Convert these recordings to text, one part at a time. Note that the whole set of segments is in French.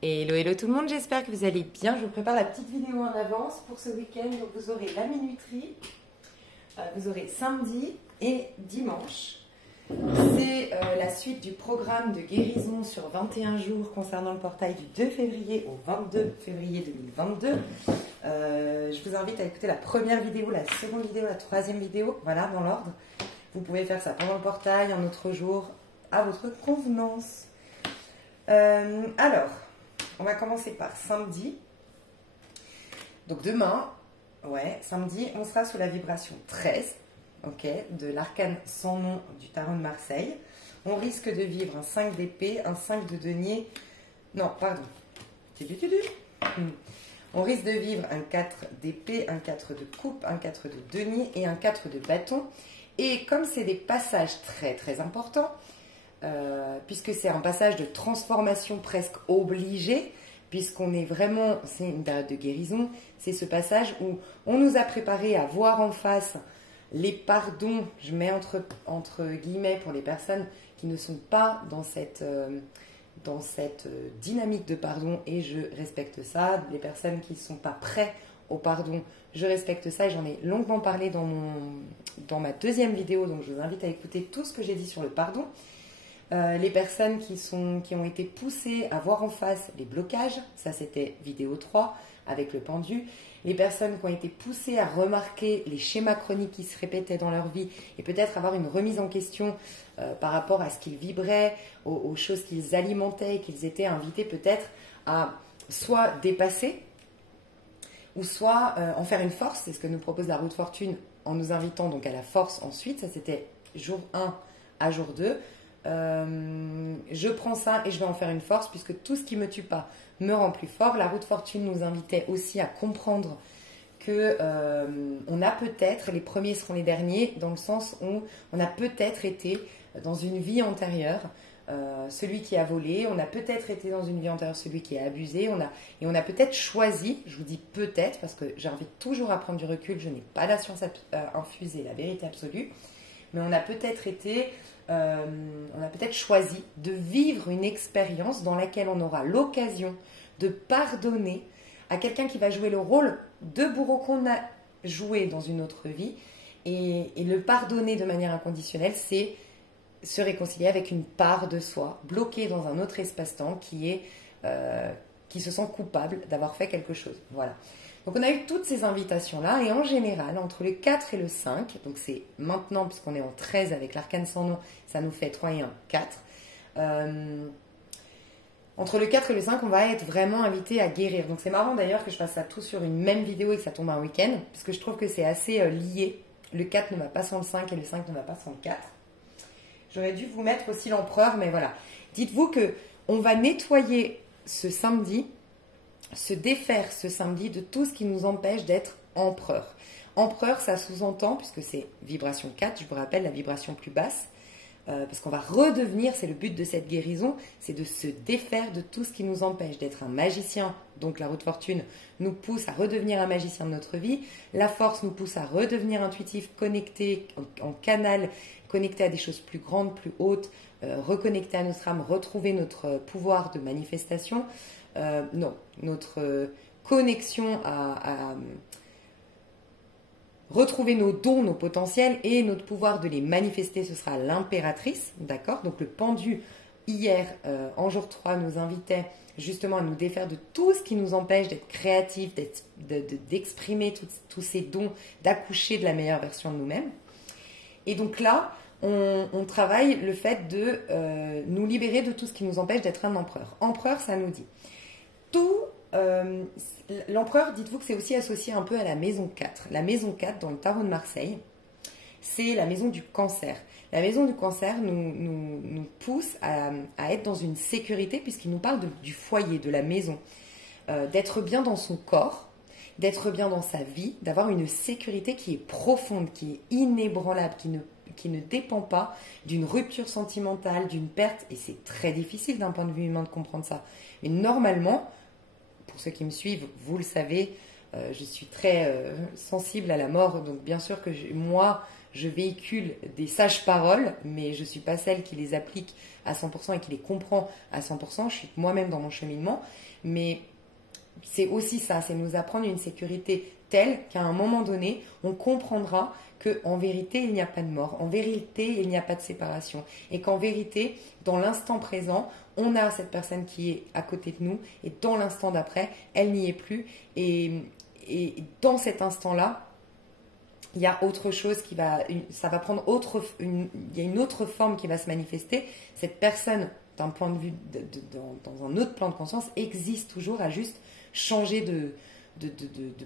Hello, hello tout le monde, j'espère que vous allez bien. Je vous prépare la petite vidéo en avance pour ce week-end. Donc vous aurez la minuterie, vous aurez samedi et dimanche. C'est la suite du programme de guérison sur 21 jours concernant le portail du 2 février au 22 février 2022. Je vous invite à écouter la première vidéo, la seconde vidéo, la troisième vidéo, voilà, dans l'ordre. Vous pouvez faire ça pendant le portail, un autre jour, à votre convenance. Alors, on va commencer par samedi. Donc demain, samedi, on sera sous la vibration 13, de l'arcane sans nom du tarot de Marseille. On risque de vivre un 5 d'épée, un 5 de denier. Non, pardon. On risque de vivre un 4 d'épée, un 4 de coupe, un 4 de denier et un 4 de bâton. Et comme c'est des passages très très importants, puisque c'est un passage de transformation presque obligé, puisqu'on est vraiment, c'est une période de guérison, c'est ce passage où on nous a préparé à voir en face les pardons, je mets entre guillemets pour les personnes qui ne sont pas dans cette dynamique de pardon, et je respecte ça. Les personnes qui ne sont pas prêtes au pardon, je respecte ça, et j'en ai longuement parlé dans ma deuxième vidéo, donc je vous invite à écouter tout ce que j'ai dit sur le pardon. Les personnes qui ont été poussées à voir en face les blocages, ça c'était vidéo 3 avec le pendu. Les personnes qui ont été poussées à remarquer les schémas chroniques qui se répétaient dans leur vie et peut-être avoir une remise en question par rapport à ce qu'ils vibraient, aux choses qu'ils alimentaient et qu'ils étaient invités peut-être à soit dépasser ou soit en faire une force. C'est ce que nous propose la roue de fortune en nous invitant donc à la force ensuite. Ça c'était jour 1 à jour 2. Je prends ça et je vais en faire une force, puisque tout ce qui ne me tue pas me rend plus fort. La roue de fortune nous invitait aussi à comprendre que on a peut-être, les premiers seront les derniers, dans le sens où on a peut-être été dans une vie antérieure celui qui a volé, on a peut-être été dans une vie antérieure celui qui a abusé, on a peut-être choisi, je vous dis peut-être parce que j'invite toujours à prendre du recul, je n'ai pas la science infusée, la vérité absolue, mais on a peut-être choisi de vivre une expérience dans laquelle on aura l'occasion de pardonner à quelqu'un qui va jouer le rôle de bourreau qu'on a joué dans une autre vie. Et le pardonner de manière inconditionnelle, c'est se réconcilier avec une part de soi bloquée dans un autre espace-temps qui se sent coupable d'avoir fait quelque chose. Voilà. Donc on a eu toutes ces invitations-là, et en général, entre le 4 et le 5, donc c'est maintenant, puisqu'on est en 13 avec l'arcane sans nom, ça nous fait 3 et 1, 4. Entre le 4 et le 5, on va être vraiment invité à guérir. Donc c'est marrant d'ailleurs que je fasse ça tout sur une même vidéo et que ça tombe un week-end, parce que je trouve que c'est assez lié. Le 4 ne va pas sans le 5 et le 5 ne va pas sans le 4. J'aurais dû vous mettre aussi l'empereur, mais voilà. Dites-vous qu'on va nettoyer ce samedi, se défaire ce samedi de tout ce qui nous empêche d'être empereur. Empereur, ça sous-entend, puisque c'est vibration 4, je vous rappelle, la vibration plus basse, parce qu'on va redevenir, c'est le but de cette guérison, c'est de se défaire de tout ce qui nous empêche d'être un magicien. Donc la roue de fortune nous pousse à redevenir un magicien de notre vie. La force nous pousse à redevenir intuitif, connecté, en canal, connecté à des choses plus grandes, plus hautes, reconnecté à notre âme, retrouver notre pouvoir de manifestation. Notre connexion à retrouver nos dons, nos potentiels, et notre pouvoir de les manifester, ce sera l'impératrice, d'accord? Donc le pendu, hier, en jour 3, nous invitait justement à nous défaire de tout ce qui nous empêche d'être créatifs, d'exprimer tous ces dons, d'accoucher de la meilleure version de nous-mêmes. Et donc là, on travaille le fait de nous libérer de tout ce qui nous empêche d'être un empereur. Empereur, ça nous dit l'empereur, dites-vous que c'est aussi associé un peu à la maison 4. La maison 4 dans le tarot de Marseille, c'est la maison du cancer. La maison du cancer nous pousse à être dans une sécurité, puisqu'il nous parle du foyer, de la maison, d'être bien dans son corps, d'être bien dans sa vie, d'avoir une sécurité qui est profonde, qui est inébranlable, qui ne dépend pas d'une rupture sentimentale, d'une perte, et c'est très difficile d'un point de vue humain de comprendre ça. Mais normalement, pour ceux qui me suivent, vous le savez, je suis très sensible à la mort, donc bien sûr que moi, je véhicule des sages paroles, mais je ne suis pas celle qui les applique à 100% et qui les comprend à 100%. Je suis moi-même dans mon cheminement. Mais c'est aussi ça, c'est nous apprendre une sécurité telle qu'à un moment donné, on comprendra qu'en vérité, il n'y a pas de mort. En vérité, il n'y a pas de séparation. Et qu'en vérité, dans l'instant présent, on a cette personne qui est à côté de nous. Et dans l'instant d'après, elle n'y est plus. Et dans cet instant-là, il y a autre chose qui va, ça va prendre il y a une autre forme qui va se manifester. Cette personne, d'un point de vue, dans un autre plan de conscience, existe toujours, à juste changer de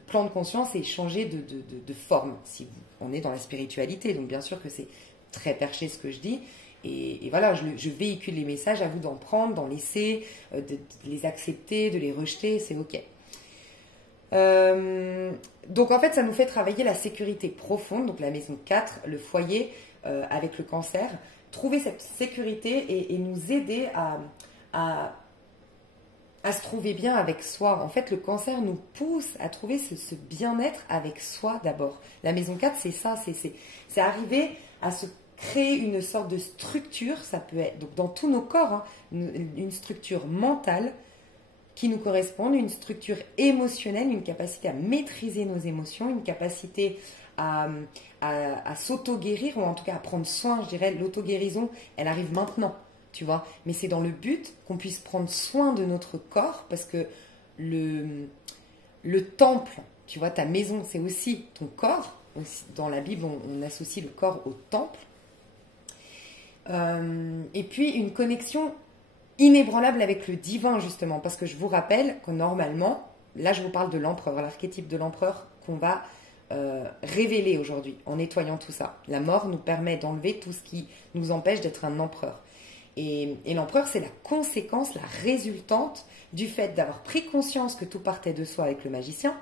plan de conscience et changer de forme. Si on est dans la spiritualité, donc bien sûr que c'est très perché ce que je dis. Et voilà, je véhicule les messages, à vous d'en prendre, d'en laisser, de les accepter, de les rejeter, c'est ok. Donc en fait, ça nous fait travailler la sécurité profonde, donc la maison 4, le foyer avec le cancer, trouver cette sécurité et nous aider à se trouver bien avec soi. En fait, le cancer nous pousse à trouver ce bien-être avec soi d'abord. La maison 4, c'est ça, c'est arriver à se créer une sorte de structure, ça peut être donc dans tous nos corps, hein, une structure mentale qui nous correspondent, une structure émotionnelle, une capacité à maîtriser nos émotions, une capacité à s'auto-guérir, ou en tout cas à prendre soin. Je dirais, l'auto-guérison, elle arrive maintenant, tu vois. Mais c'est dans le but qu'on puisse prendre soin de notre corps, parce que le temple, tu vois, ta maison, c'est aussi ton corps. Dans la Bible, on associe le corps au temple. Et puis, une connexion inébranlable avec le divin, justement, parce que je vous rappelle que normalement, là je vous parle de l'empereur, l'archétype de l'empereur qu'on va révéler aujourd'hui en nettoyant tout ça. La mort nous permet d'enlever tout ce qui nous empêche d'être un empereur. Et l'empereur, c'est la conséquence, la résultante du fait d'avoir pris conscience que tout partait de soi avec le magicien,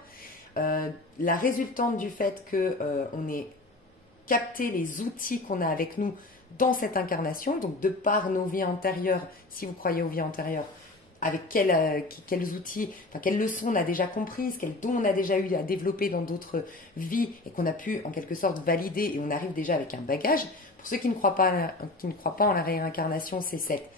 la résultante du fait qu'on ait capté les outils qu'on a avec nous dans cette incarnation, donc de par nos vies antérieures, si vous croyez aux vies antérieures, avec quels outils, enfin quelles leçons on a déjà comprises, quels dons on a déjà eu à développer dans d'autres vies et qu'on a pu en quelque sorte valider, et on arrive déjà avec un bagage. Pour ceux qui ne croient pas en la réincarnation, c'est cette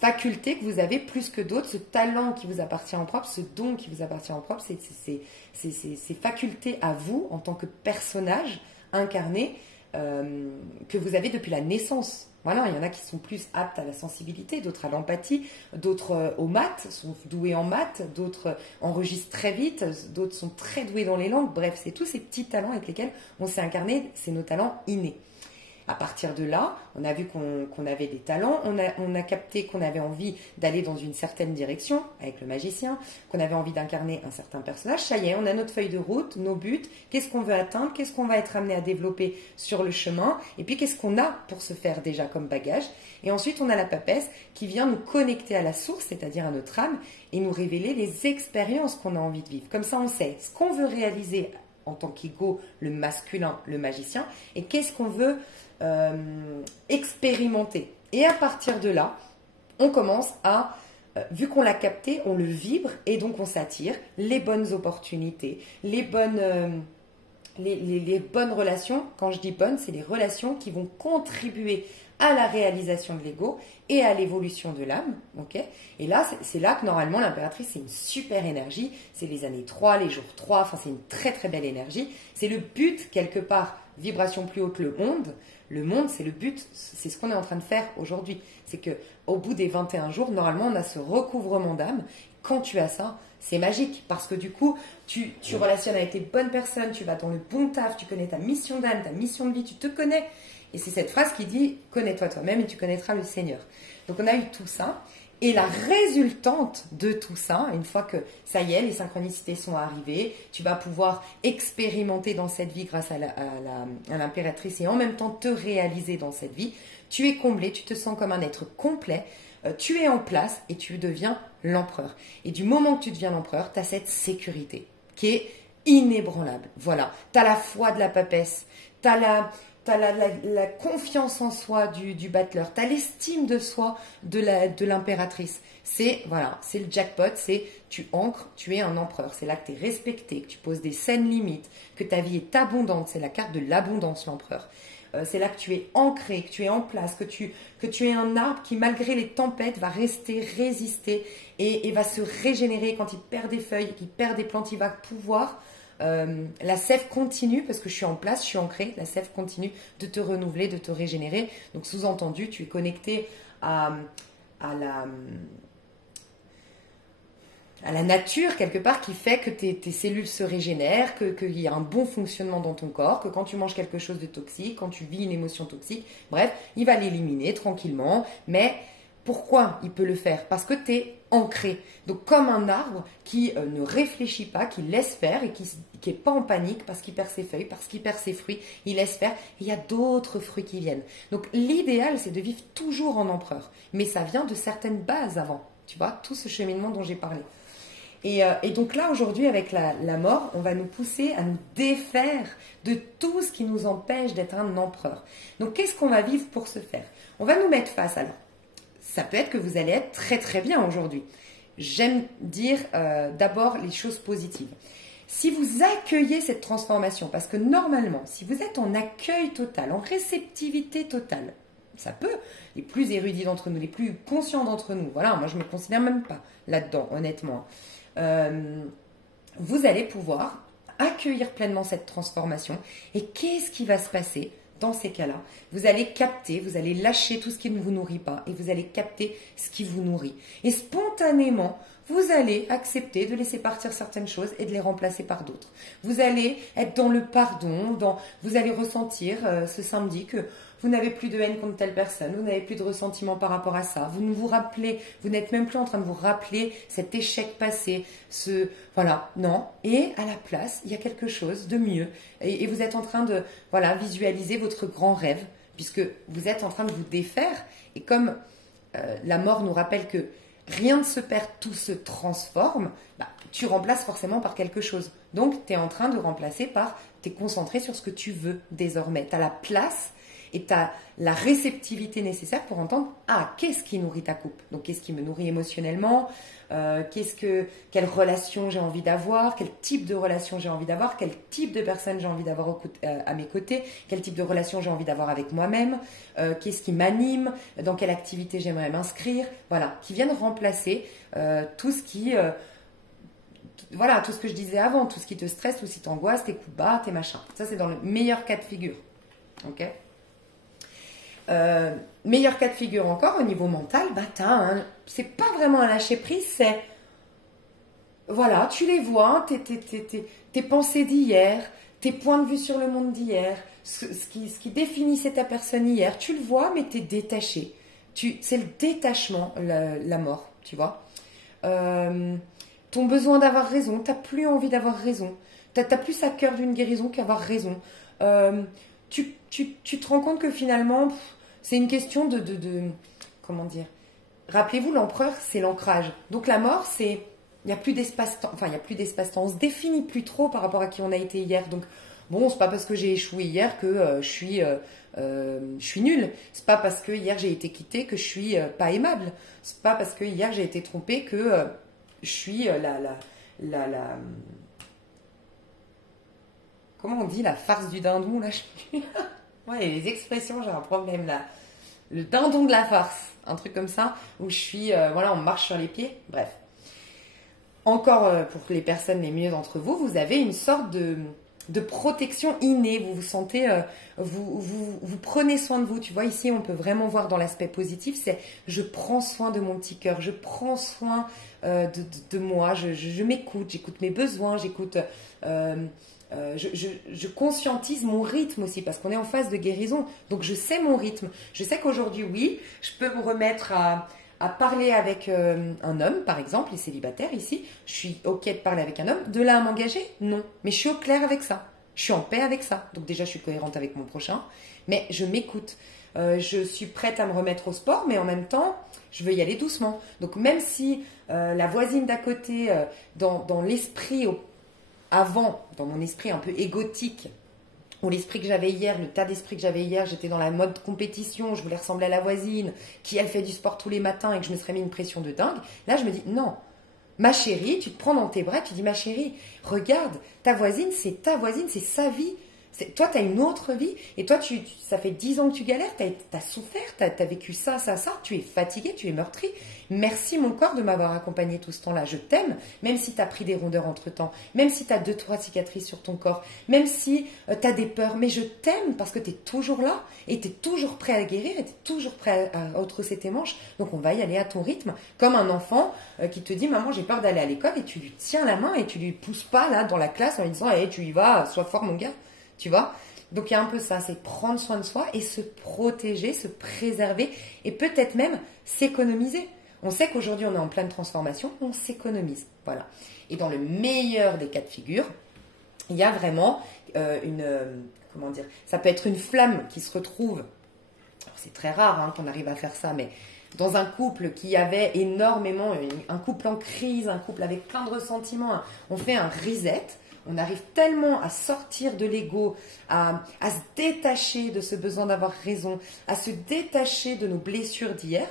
faculté que vous avez plus que d'autres, ce talent qui vous appartient en propre, ce don qui vous appartient en propre, ces facultés à vous en tant que personnage incarné, que vous avez depuis la naissance. Voilà, il y en a qui sont plus aptes à la sensibilité, d'autres à l'empathie, d'autres aux maths, sont doués en maths, d'autres enregistrent très vite, d'autres sont très doués dans les langues. Bref, c'est tous ces petits talents avec lesquels on s'est incarné, c'est nos talents innés. À partir de là, on a vu qu'on avait des talents, on a capté qu'on avait envie d'aller dans une certaine direction avec le magicien, qu'on avait envie d'incarner un certain personnage. Ça y est, on a notre feuille de route, nos buts, qu'est-ce qu'on veut atteindre, qu'est-ce qu'on va être amené à développer sur le chemin, et puis qu'est-ce qu'on a pour se faire déjà comme bagage. Et ensuite, on a la papesse qui vient nous connecter à la source, c'est-à-dire à notre âme, et nous révéler les expériences qu'on a envie de vivre. Comme ça, on sait ce qu'on veut réaliser en tant qu'ego, le masculin, le magicien, et qu'est-ce qu'on veut expérimenter. Et à partir de là, on commence à, vu qu'on l'a capté, on le vibre, et donc on s'attire les bonnes opportunités, les bonnes relations. Quand je dis bonnes, c'est les relations qui vont contribuer à la réalisation de l'ego et à l'évolution de l'âme. Okay, et là, c'est là que normalement l'impératrice, c'est une super énergie. C'est les années 3, les jours 3, enfin c'est une très très belle énergie. C'est le but, quelque part, vibration plus haute, le monde. Le monde, c'est le but, c'est ce qu'on est en train de faire aujourd'hui. C'est qu'au bout des 21 jours, normalement, on a ce recouvrement d'âme. Quand tu as ça, c'est magique, parce que du coup, tu relationnes avec les bonnes personnes, tu vas dans le bon taf, tu connais ta mission d'âme, ta mission de vie, tu te connais. Et c'est cette phrase qui dit « Connais-toi toi-même et tu connaîtras le Seigneur ». Donc on a eu tout ça. Et la résultante de tout ça, une fois que ça y est, les synchronicités sont arrivées, tu vas pouvoir expérimenter dans cette vie grâce à l'impératrice et en même temps te réaliser dans cette vie. Tu es comblé, tu te sens comme un être complet, tu es en place et tu deviens l'empereur. Et du moment que tu deviens l'empereur, tu as cette sécurité qui est inébranlable. Voilà, tu as la foi de la papesse, tu as tu as la confiance en soi du battleur, tu as l'estime de soi de l'impératrice. C'est voilà, c'est le jackpot, c'est tu ancres, tu es un empereur. C'est là que tu es respecté, que tu poses des saines limites, que ta vie est abondante. C'est la carte de l'abondance, l'empereur. C'est là que tu es ancré, que tu es en place, que tu es un arbre qui, malgré les tempêtes, va rester, résister et va se régénérer. Quand il perd des feuilles, qu'il perd des plantes, il va pouvoir. La sève continue, parce que je suis en place, je suis ancrée, la sève continue de te renouveler, de te régénérer. Donc sous-entendu, tu es connecté à la nature quelque part qui fait que tes cellules se régénèrent, qu'il y a un bon fonctionnement dans ton corps, que quand tu manges quelque chose de toxique, quand tu vis une émotion toxique, bref, il va l'éliminer tranquillement. Mais pourquoi il peut le faire? Parce que tu es ancré. Donc comme un arbre qui ne réfléchit pas, qui laisse faire et qui n'est pas en panique parce qu'il perd ses feuilles, parce qu'il perd ses fruits, il laisse faire. Il y a d'autres fruits qui viennent. Donc l'idéal, c'est de vivre toujours en empereur. Mais ça vient de certaines bases avant. Tu vois, tout ce cheminement dont j'ai parlé. Et donc là, aujourd'hui, avec la mort, on va nous pousser à nous défaire de tout ce qui nous empêche d'être un empereur. Donc, qu'est-ce qu'on va vivre pour ce faire? On va nous mettre face. Alors, ça peut être que vous allez être très très bien aujourd'hui. J'aime dire d'abord les choses positives. Si vous accueillez cette transformation, parce que normalement, si vous êtes en accueil total, en réceptivité totale, ça peut, les plus érudits d'entre nous, les plus conscients d'entre nous, voilà, moi je ne me considère même pas là-dedans, honnêtement. Vous allez pouvoir accueillir pleinement cette transformation. Et qu'est-ce qui va se passer dans ces cas-là? Vous allez capter, vous allez lâcher tout ce qui ne vous nourrit pas et vous allez capter ce qui vous nourrit. Et spontanément, vous allez accepter de laisser partir certaines choses et de les remplacer par d'autres. Vous allez être dans le pardon, vous allez ressentir ce samedi que vous n'avez plus de haine contre telle personne, vous n'avez plus de ressentiment par rapport à ça, vous ne vous rappelez, vous n'êtes même plus en train de vous rappeler cet échec passé, voilà, non. Et à la place, il y a quelque chose de mieux. Et vous êtes en train de, voilà, visualiser votre grand rêve, puisque vous êtes en train de vous défaire. Et comme la mort nous rappelle que rien ne se perd, tout se transforme, bah, tu remplaces forcément par quelque chose. Donc, tu es en train de remplacer par, tu es concentré sur ce que tu veux désormais. Tu as la place et tu as la réceptivité nécessaire pour entendre, ah, qu'est-ce qui nourrit ta coupe? Donc, qu'est-ce qui me nourrit émotionnellement? Quelle relation j'ai envie d'avoir? Quel type de relation j'ai envie d'avoir? Quel type de personne j'ai envie d'avoir à mes côtés? Quel type de relation j'ai envie d'avoir avec moi-même? Qu'est-ce qui m'anime? Dans quelle activité j'aimerais m'inscrire? Voilà, qui viennent remplacer tout ce qui... voilà, tout ce que je disais avant, tout ce qui te stresse, tout ce qui t'angoisse, tes coups bas, tes machins. Ça, c'est dans le meilleur cas de figure. Ok? Meilleur cas de figure encore, au niveau mental, bah c'est pas vraiment un lâcher prise, c'est... Voilà, tu les vois, tes pensées d'hier, tes points de vue sur le monde d'hier, ce qui définissait ta personne hier, tu le vois, mais tu es détaché. C'est le détachement, la mort, tu vois. Ton besoin d'avoir raison, tu n'as plus envie d'avoir raison. Tu as plus à cœur d'une guérison qu'avoir raison. Tu te rends compte que finalement, c'est une question de comment dire? Rappelez-vous, l'empereur, c'est l'ancrage. Donc la mort, c'est... Il n'y a plus d'espace-temps. Enfin, il n'y a plus d'espace-temps. On ne se définit plus trop par rapport à qui on a été hier. Donc, bon, c'est pas parce que j'ai échoué hier que je suis nulle. C'est pas parce que hier j'ai été quittée que je suis pas aimable. C'est pas parce que hier j'ai été trompée que je suis comment on dit, la farce du dindon, là? Ouais, les expressions, j'ai un problème là. Le dindon de la farce, un truc comme ça, où je suis, voilà, on marche sur les pieds. Bref. Encore pour les personnes les mieux d'entre vous, vous avez une sorte de protection innée. Vous vous sentez, vous prenez soin de vous. Tu vois, ici, on peut vraiment voir dans l'aspect positif, c'est je prends soin de mon petit cœur, je prends soin de moi, je m'écoute, j'écoute mes besoins, j'écoute... je conscientise mon rythme aussi parce qu'on est en phase de guérison. Donc, je sais mon rythme. Je sais qu'aujourd'hui, oui, je peux me remettre à parler avec un homme, par exemple, les célibataires ici. Je suis OK de parler avec un homme. De là à m'engager, non. Mais je suis au clair avec ça. Je suis en paix avec ça. Donc déjà, je suis cohérente avec mon prochain. Mais je m'écoute. Je suis prête à me remettre au sport, mais en même temps, je veux y aller doucement. Donc même si la voisine d'à côté, dans l'esprit... Avant, dans mon esprit un peu égotique, ou l'esprit que j'avais hier, le tas d'esprit que j'avais hier, j'étais dans la mode compétition, je voulais ressembler à la voisine, qui elle fait du sport tous les matins et que je me serais mis une pression de dingue. Là, je me dis non. Ma chérie, tu te prends dans tes bras, tu dis ma chérie, regarde, ta voisine, c'est sa vie. Toi, tu as une autre vie et toi, ça fait 10 ans que tu galères, tu as souffert, tu as vécu ça, tu es fatigué, tu es meurtri. Merci mon corps de m'avoir accompagné tout ce temps-là, je t'aime, même si tu as pris des rondeurs entre-temps, même si tu as 2-3 cicatrices sur ton corps, même si tu as des peurs, mais je t'aime parce que tu es toujours là et tu es toujours prêt à guérir et tu es toujours prêt à retrousser tes manches. Donc on va y aller à ton rythme, comme un enfant qui te dit maman j'ai peur d'aller à l'école et tu lui tiens la main et tu lui pousses pas là dans la classe en lui disant hey, tu y vas, sois fort mon gars. Tu vois? Donc il y a un peu ça, c'est prendre soin de soi et se protéger, se préserver et peut-être même s'économiser. On sait qu'aujourd'hui on est en pleine transformation, on s'économise. Voilà. Et dans le meilleur des cas de figure, il y a vraiment comment dire, ça peut être une flamme qui se retrouve. C'est très rare hein, qu'on arrive à faire ça, mais dans un couple qui avait énormément, un couple en crise, un couple avec plein de ressentiments, on fait un reset. On arrive tellement à sortir de l'ego, à se détacher de ce besoin d'avoir raison, à se détacher de nos blessures d'hier,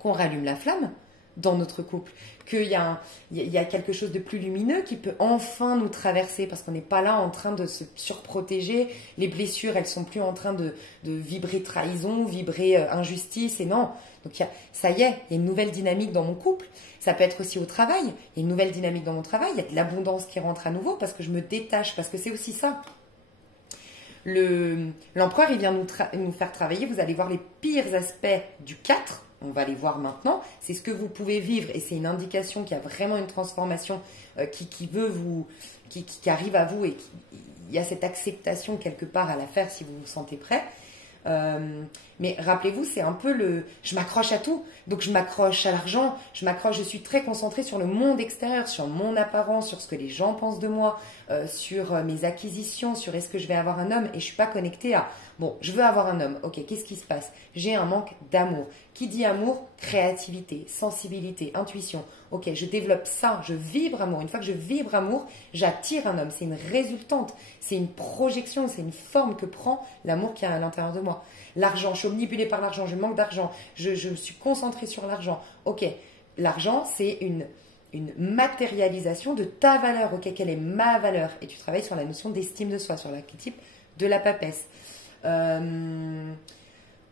qu'on rallume la flamme dans notre couple, qu'il y a quelque chose de plus lumineux qui peut enfin nous traverser parce qu'on n'est pas là en train de se surprotéger. Les blessures, elles sont plus en train de vibrer trahison, vibrer injustice et non. Donc ça y est, il y a une nouvelle dynamique dans mon couple. Ça peut être aussi au travail. Il y a une nouvelle dynamique dans mon travail. Il y a de l'abondance qui rentre à nouveau parce que je me détache, parce que c'est aussi ça. L'empereur, il vient nous faire travailler. Vous allez voir les pires aspects du 4. On va les voir maintenant. C'est ce que vous pouvez vivre et c'est une indication qu'il y a vraiment une transformation qui arrive à vous et il y a cette acceptation quelque part à la faire si vous vous sentez prêt. Mais rappelez-vous, c'est un peu je m'accroche à tout, donc je m'accroche à l'argent, je suis très concentrée sur le monde extérieur, sur mon apparence, sur ce que les gens pensent de moi, sur mes acquisitions, sur est-ce que je vais avoir un homme et je suis pas connectée à bon, je veux avoir un homme, ok, qu'est-ce qui se passe? J'ai un manque d'amour. Qui dit amour? Créativité, sensibilité, intuition. Ok, je développe ça, je vibre amour. Une fois que je vibre amour, j'attire un homme. C'est une résultante, c'est une projection, c'est une forme que prend l'amour qui est à l'intérieur de moi. L'argent, je suis omnibulée par l'argent, je manque d'argent, je suis concentrée sur l'argent. Ok, l'argent, c'est une matérialisation de ta valeur. Ok, quelle est ma valeur? Et tu travailles sur la notion d'estime de soi, sur l'archétype de la papesse.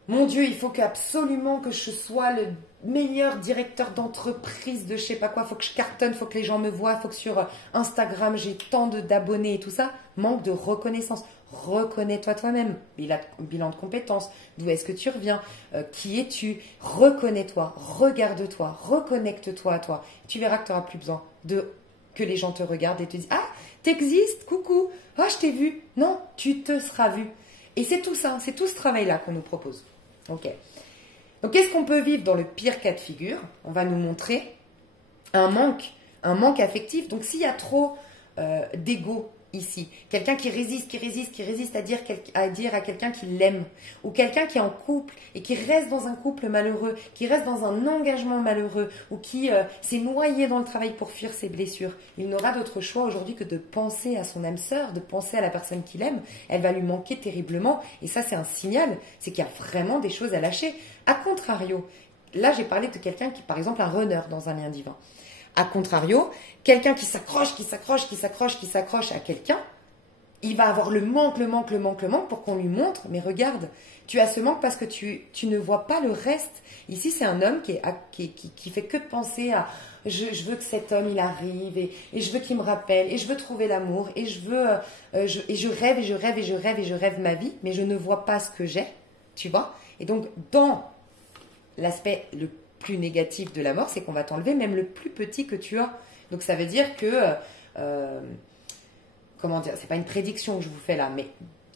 Mon Dieu, il faut absolument que je sois le meilleur directeur d'entreprise de je sais pas quoi, il faut que je cartonne, il faut que les gens me voient, il faut que sur Instagram j'ai tant d'abonnés et tout ça. Manque de reconnaissance. Reconnais-toi toi-même, bilan de compétences, d'où est-ce que tu reviens, qui es-tu, reconnais-toi, regarde-toi, reconnecte-toi à toi. Tu verras que tu n'auras plus besoin que les gens te regardent et te disent « Ah, t'existes, coucou, ah, je t'ai vu ». Non, tu te seras vu. Et c'est tout ça, c'est tout ce travail-là qu'on nous propose. Ok. Donc, qu'est-ce qu'on peut vivre dans le pire cas de figure? On va nous montrer un manque affectif. Donc, s'il y a trop d'ego ici, quelqu'un qui résiste à dire à quelqu'un qui l'aime, ou quelqu'un qui est en couple et qui reste dans un couple malheureux, qui reste dans un engagement malheureux, ou qui s'est noyé dans le travail pour fuir ses blessures, il n'aura d'autre choix aujourd'hui que de penser à son âme sœur, de penser à la personne qu'il aime. Elle va lui manquer terriblement, et ça c'est un signal, c'est qu'il y a vraiment des choses à lâcher. A contrario, là j'ai parlé de quelqu'un qui, par exemple, un runner dans un lien divin. A contrario, quelqu'un qui s'accroche à quelqu'un, il va avoir le manque pour qu'on lui montre, mais regarde, tu as ce manque parce que tu ne vois pas le reste. Ici, c'est un homme qui fait que de penser à je veux que cet homme il arrive et je veux qu'il me rappelle et je veux trouver l'amour et je rêve ma vie, mais je ne vois pas ce que j'ai, tu vois. Et donc, dans l'aspect le plus négatif de la mort, c'est qu'on va t'enlever même le plus petit que tu as. Donc ça veut dire que, comment dire, c'est pas une prédiction que je vous fais là, mais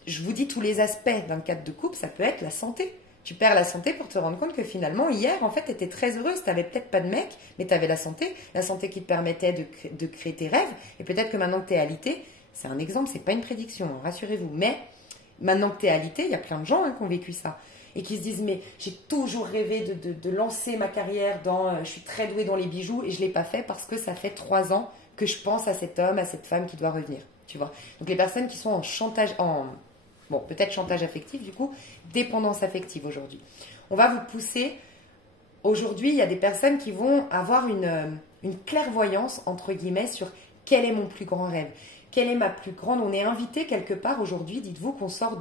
je vous dis tous les aspects d'un cadre de couple, ça peut être la santé. Tu perds la santé pour te rendre compte que finalement, hier, en fait, tu étais très heureuse, tu n'avais peut-être pas de mec, mais tu avais la santé qui te permettait de créer tes rêves, et peut-être que maintenant que tu es alité, c'est un exemple, c'est pas une prédiction, hein, rassurez-vous, mais maintenant que tu es alité, il y a plein de gens qui ont vécu ça. Et qui se disent, mais j'ai toujours rêvé de lancer ma carrière je suis très douée dans les bijoux et je ne l'ai pas fait parce que ça fait 3 ans que je pense à cet homme, à cette femme qui doit revenir. tu vois. Donc les personnes qui sont en chantage, bon, peut-être chantage affectif du coup, dépendance affective aujourd'hui. On va vous pousser, aujourd'hui, il y a des personnes qui vont avoir une clairvoyance, entre guillemets, sur quel est mon plus grand rêve, quelle est ma plus grande... On est invité quelque part aujourd'hui, dites-vous qu'on sort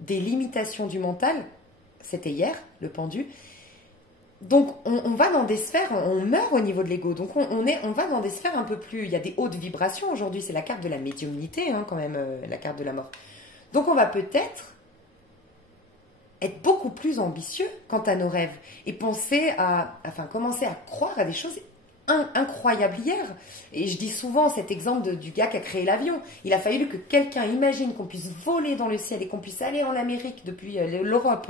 des limitations du mental, c'était hier, le pendu. Donc on va dans des sphères, on meurt au niveau de l'ego, donc on va dans des sphères un peu plus... Il y a des hautes vibrations aujourd'hui, c'est la carte de la médiumnité, hein, quand même, la carte de la mort. Donc on va peut-être être beaucoup plus ambitieux quant à nos rêves et commencer à croire à des choses incroyables hier. Et je dis souvent cet exemple du gars qui a créé l'avion. Il a fallu que quelqu'un imagine qu'on puisse voler dans le ciel et qu'on puisse aller en Amérique depuis l'Europe.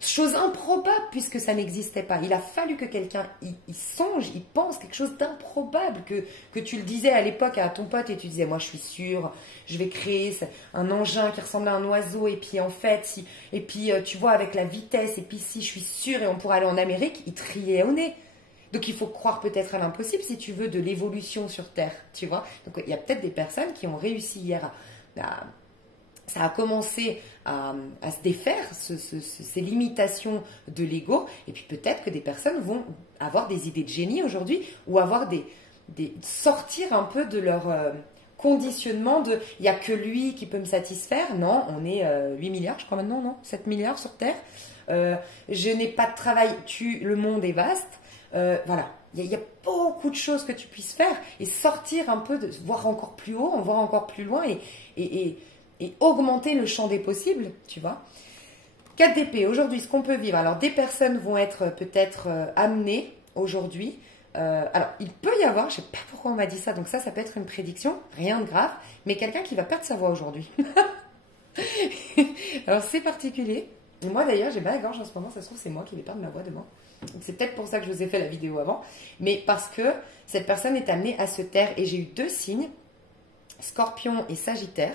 Chose improbable puisque ça n'existait pas. Il a fallu que quelqu'un y songe, y pense quelque chose d'improbable, que tu le disais à l'époque à ton pote et tu disais moi je suis sûre, je vais créer un engin qui ressemble à un oiseau et puis en fait, tu vois avec la vitesse et puis si je suis sûre et on pourra aller en Amérique, il te riait au nez. Donc il faut croire peut-être à l'impossible si tu veux de l'évolution sur Terre, tu vois. Donc il y a peut-être des personnes qui ont réussi hier ça a commencé à se défaire, ces limitations de l'ego, et puis peut-être que des personnes vont avoir des idées de génie aujourd'hui, ou avoir sortir un peu de leur conditionnement de « il n'y a que lui qui peut me satisfaire ». Non, on est 8 milliards, je crois maintenant, non 7 milliards sur Terre. Je n'ai pas de travail, le monde est vaste. Voilà, il y a beaucoup de choses que tu puisses faire, et sortir un peu, voir encore plus haut, voir encore plus loin, et augmenter le champ des possibles, tu vois. 4 d'épée, aujourd'hui, ce qu'on peut vivre. Alors, des personnes vont être peut-être amenées aujourd'hui. Alors, il peut y avoir, je ne sais pas pourquoi on m'a dit ça, donc ça peut être une prédiction, rien de grave, mais quelqu'un qui va perdre sa voix aujourd'hui. Alors, c'est particulier. Et moi, d'ailleurs, j'ai mal à la gorge en ce moment, ça se trouve, c'est moi qui vais perdre ma voix demain. C'est peut-être pour ça que je vous ai fait la vidéo avant, mais parce que cette personne est amenée à se taire. Et j'ai eu 2 signes, Scorpion et Sagittaire,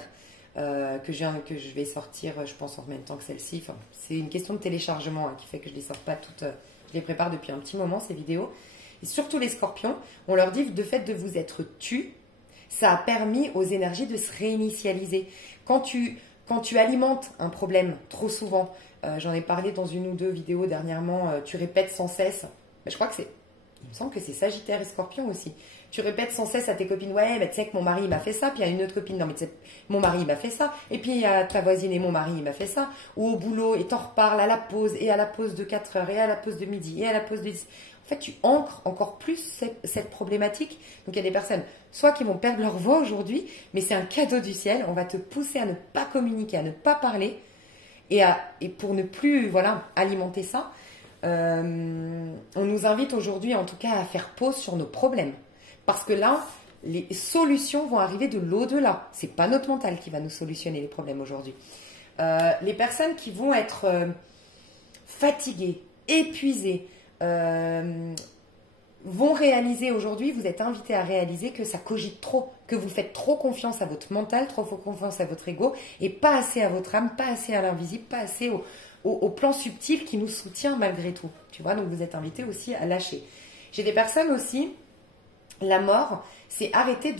que je vais sortir, je pense, en même temps que celle-ci. Enfin, c'est une question de téléchargement qui fait que je ne les sors pas toutes. Je les prépare depuis un petit moment, ces vidéos. Et surtout les scorpions, on leur dit de fait de vous être tu, ça a permis aux énergies de se réinitialiser. Quand tu alimentes un problème trop souvent, j'en ai parlé dans 1 ou 2 vidéos dernièrement, tu répètes sans cesse, je crois que il me semble que c'est Sagittaire et Scorpion aussi. Tu répètes sans cesse à tes copines, ouais, tu sais que mon mari m'a fait ça, puis il y a une autre copine, non mais tu sais, mon mari m'a fait ça, et puis il y a ta voisine et mon mari m'a fait ça, ou au boulot, et t'en reparles à la pause, et à la pause de 4 heures, et à la pause de midi, et à la pause de 10. En fait, tu ancres encore plus cette problématique. Donc il y a des personnes, soit qui vont perdre leur voix aujourd'hui, mais c'est un cadeau du ciel, on va te pousser à ne pas communiquer, à ne pas parler, et pour ne plus, voilà, alimenter ça. On nous invite aujourd'hui, en tout cas, à faire pause sur nos problèmes. Parce que là, les solutions vont arriver de l'au-delà. Ce n'est pas notre mental qui va nous solutionner les problèmes aujourd'hui. Les personnes qui vont être fatiguées, épuisées, vont réaliser aujourd'hui, vous êtes invités à réaliser que ça cogite trop, que vous faites trop confiance à votre mental, trop confiance à votre ego, et pas assez à votre âme, pas assez à l'invisible, pas assez au plan subtil qui nous soutient malgré tout. Tu vois, donc vous êtes invités aussi à lâcher. J'ai des personnes aussi, la mort, c'est arrêter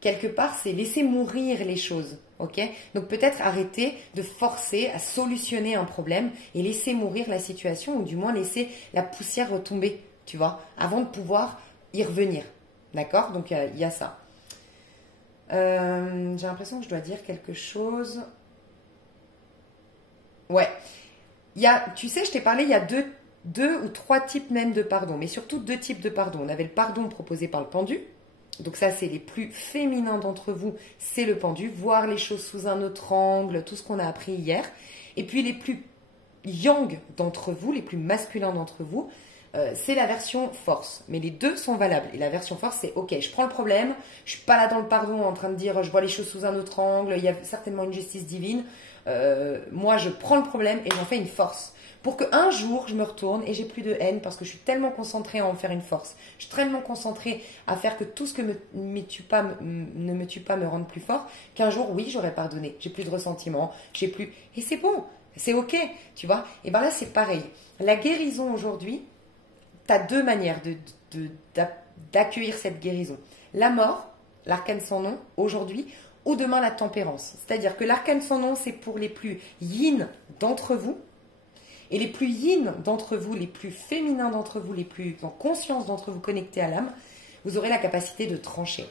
quelque part, c'est laisser mourir les choses. Ok, donc peut-être arrêter de forcer à solutionner un problème et laisser mourir la situation, ou du moins laisser la poussière retomber, tu vois, avant de pouvoir y revenir. D'accord? Donc il y a ça. J'ai l'impression que je dois dire quelque chose. Ouais. Tu sais, je t'ai parlé, il y a deux ou 3 types même de pardon, mais surtout 2 types de pardon. On avait le pardon proposé par le pendu. Donc ça, c'est les plus féminins d'entre vous, c'est le pendu, voir les choses sous un autre angle, tout ce qu'on a appris hier. Et puis les plus yang d'entre vous, les plus masculins d'entre vous, c'est la version force. Mais les 2 sont valables. Et la version force, c'est ok, je prends le problème, je suis pas là dans le pardon en train de dire je vois les choses sous un autre angle, il y a certainement une justice divine. Moi, je prends le problème et j'en fais une force. Pour qu'un jour, je me retourne et j'ai plus de haine parce que je suis tellement concentrée à en faire une force. Je suis tellement concentrée à faire que tout ce que ne me tue pas me rende plus fort, qu'un jour, oui, j'aurais pardonné. J'ai plus de ressentiment, j'ai plus... Et c'est bon, c'est ok, tu vois. Et bien là, c'est pareil. La guérison aujourd'hui, tu as 2 manières d'accueillir cette guérison. La mort, l'arcane sans nom, aujourd'hui, ou demain la tempérance. C'est-à-dire que l'arcane sans nom, c'est pour les plus yin d'entre vous, et les plus yin d'entre vous, les plus féminins d'entre vous, les plus en conscience d'entre vous connectés à l'âme, vous aurez la capacité de trancher.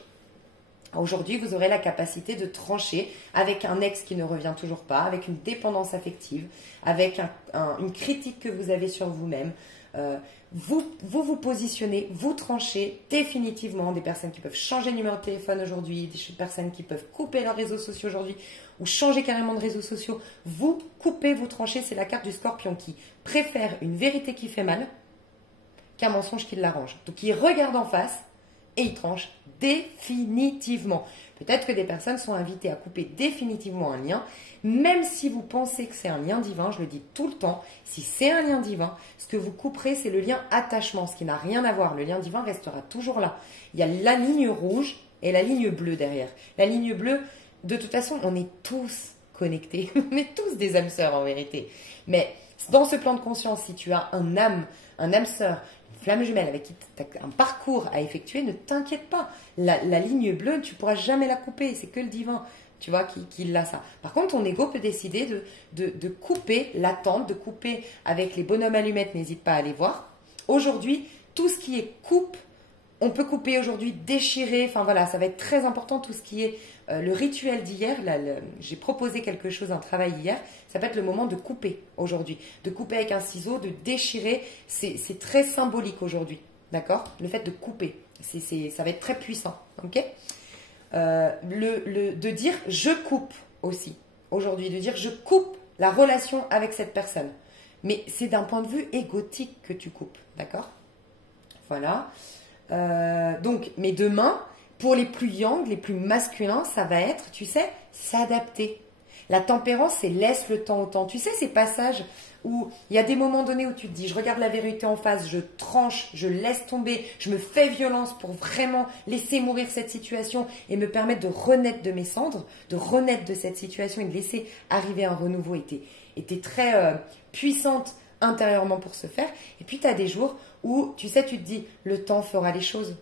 Aujourd'hui, vous aurez la capacité de trancher avec un ex qui ne revient toujours pas, avec une dépendance affective, avec une critique que vous avez sur vous-même. Vous positionnez, vous tranchez définitivement. Des personnes qui peuvent changer de numéro de téléphone aujourd'hui, des personnes qui peuvent couper leurs réseaux sociaux aujourd'hui ou changer carrément de réseaux sociaux. Vous coupez, vous tranchez. C'est la carte du scorpion qui préfère une vérité qui fait mal qu'un mensonge qui l'arrange. Donc il regarde en face et il tranche définitivement. Peut-être que des personnes sont invitées à couper définitivement un lien, même si vous pensez que c'est un lien divin, je le dis tout le temps, si c'est un lien divin, ce que vous couperez, c'est le lien attachement, ce qui n'a rien à voir. Le lien divin restera toujours là. Il y a la ligne rouge et la ligne bleue derrière. La ligne bleue, de toute façon, on est tous connectés. On est tous des âmes sœurs en vérité. Mais dans ce plan de conscience, si tu as un âme sœur, flamme jumelle avec qui tu as un parcours à effectuer, ne t'inquiète pas. La ligne bleue, tu ne pourras jamais la couper. C'est que le divin, tu vois, qui l'a ça. Par contre, ton ego peut décider de couper l'attente, de couper avec les bonhommes allumettes, n'hésite pas à aller voir. Aujourd'hui, tout ce qui est coupe, on peut couper aujourd'hui, déchirer. Enfin voilà, ça va être très important tout ce qui est le rituel d'hier. J'ai proposé quelque chose, un travail hier. Ça peut être le moment de couper aujourd'hui. De couper avec un ciseau, de déchirer. C'est très symbolique aujourd'hui. D'accord? Le fait de couper. Ça va être très puissant. Ok? De dire je coupe aussi aujourd'hui. De dire je coupe la relation avec cette personne. Mais c'est d'un point de vue égotique que tu coupes. D'accord? Voilà. Donc, mais demain, pour les plus yang, les plus masculins, ça va être, tu sais, s'adapter. La tempérance, c'est laisse le temps au temps. Tu sais, ces passages où il y a des moments donnés où tu te dis, je regarde la vérité en face, je tranche, je laisse tomber, je me fais violence pour vraiment laisser mourir cette situation et me permettre de renaître de mes cendres, de renaître de cette situation et de laisser arriver un renouveau. Et t'es très puissante intérieurement pour ce faire. Et puis, tu as des jours où, tu sais, tu te dis, le temps fera les choses.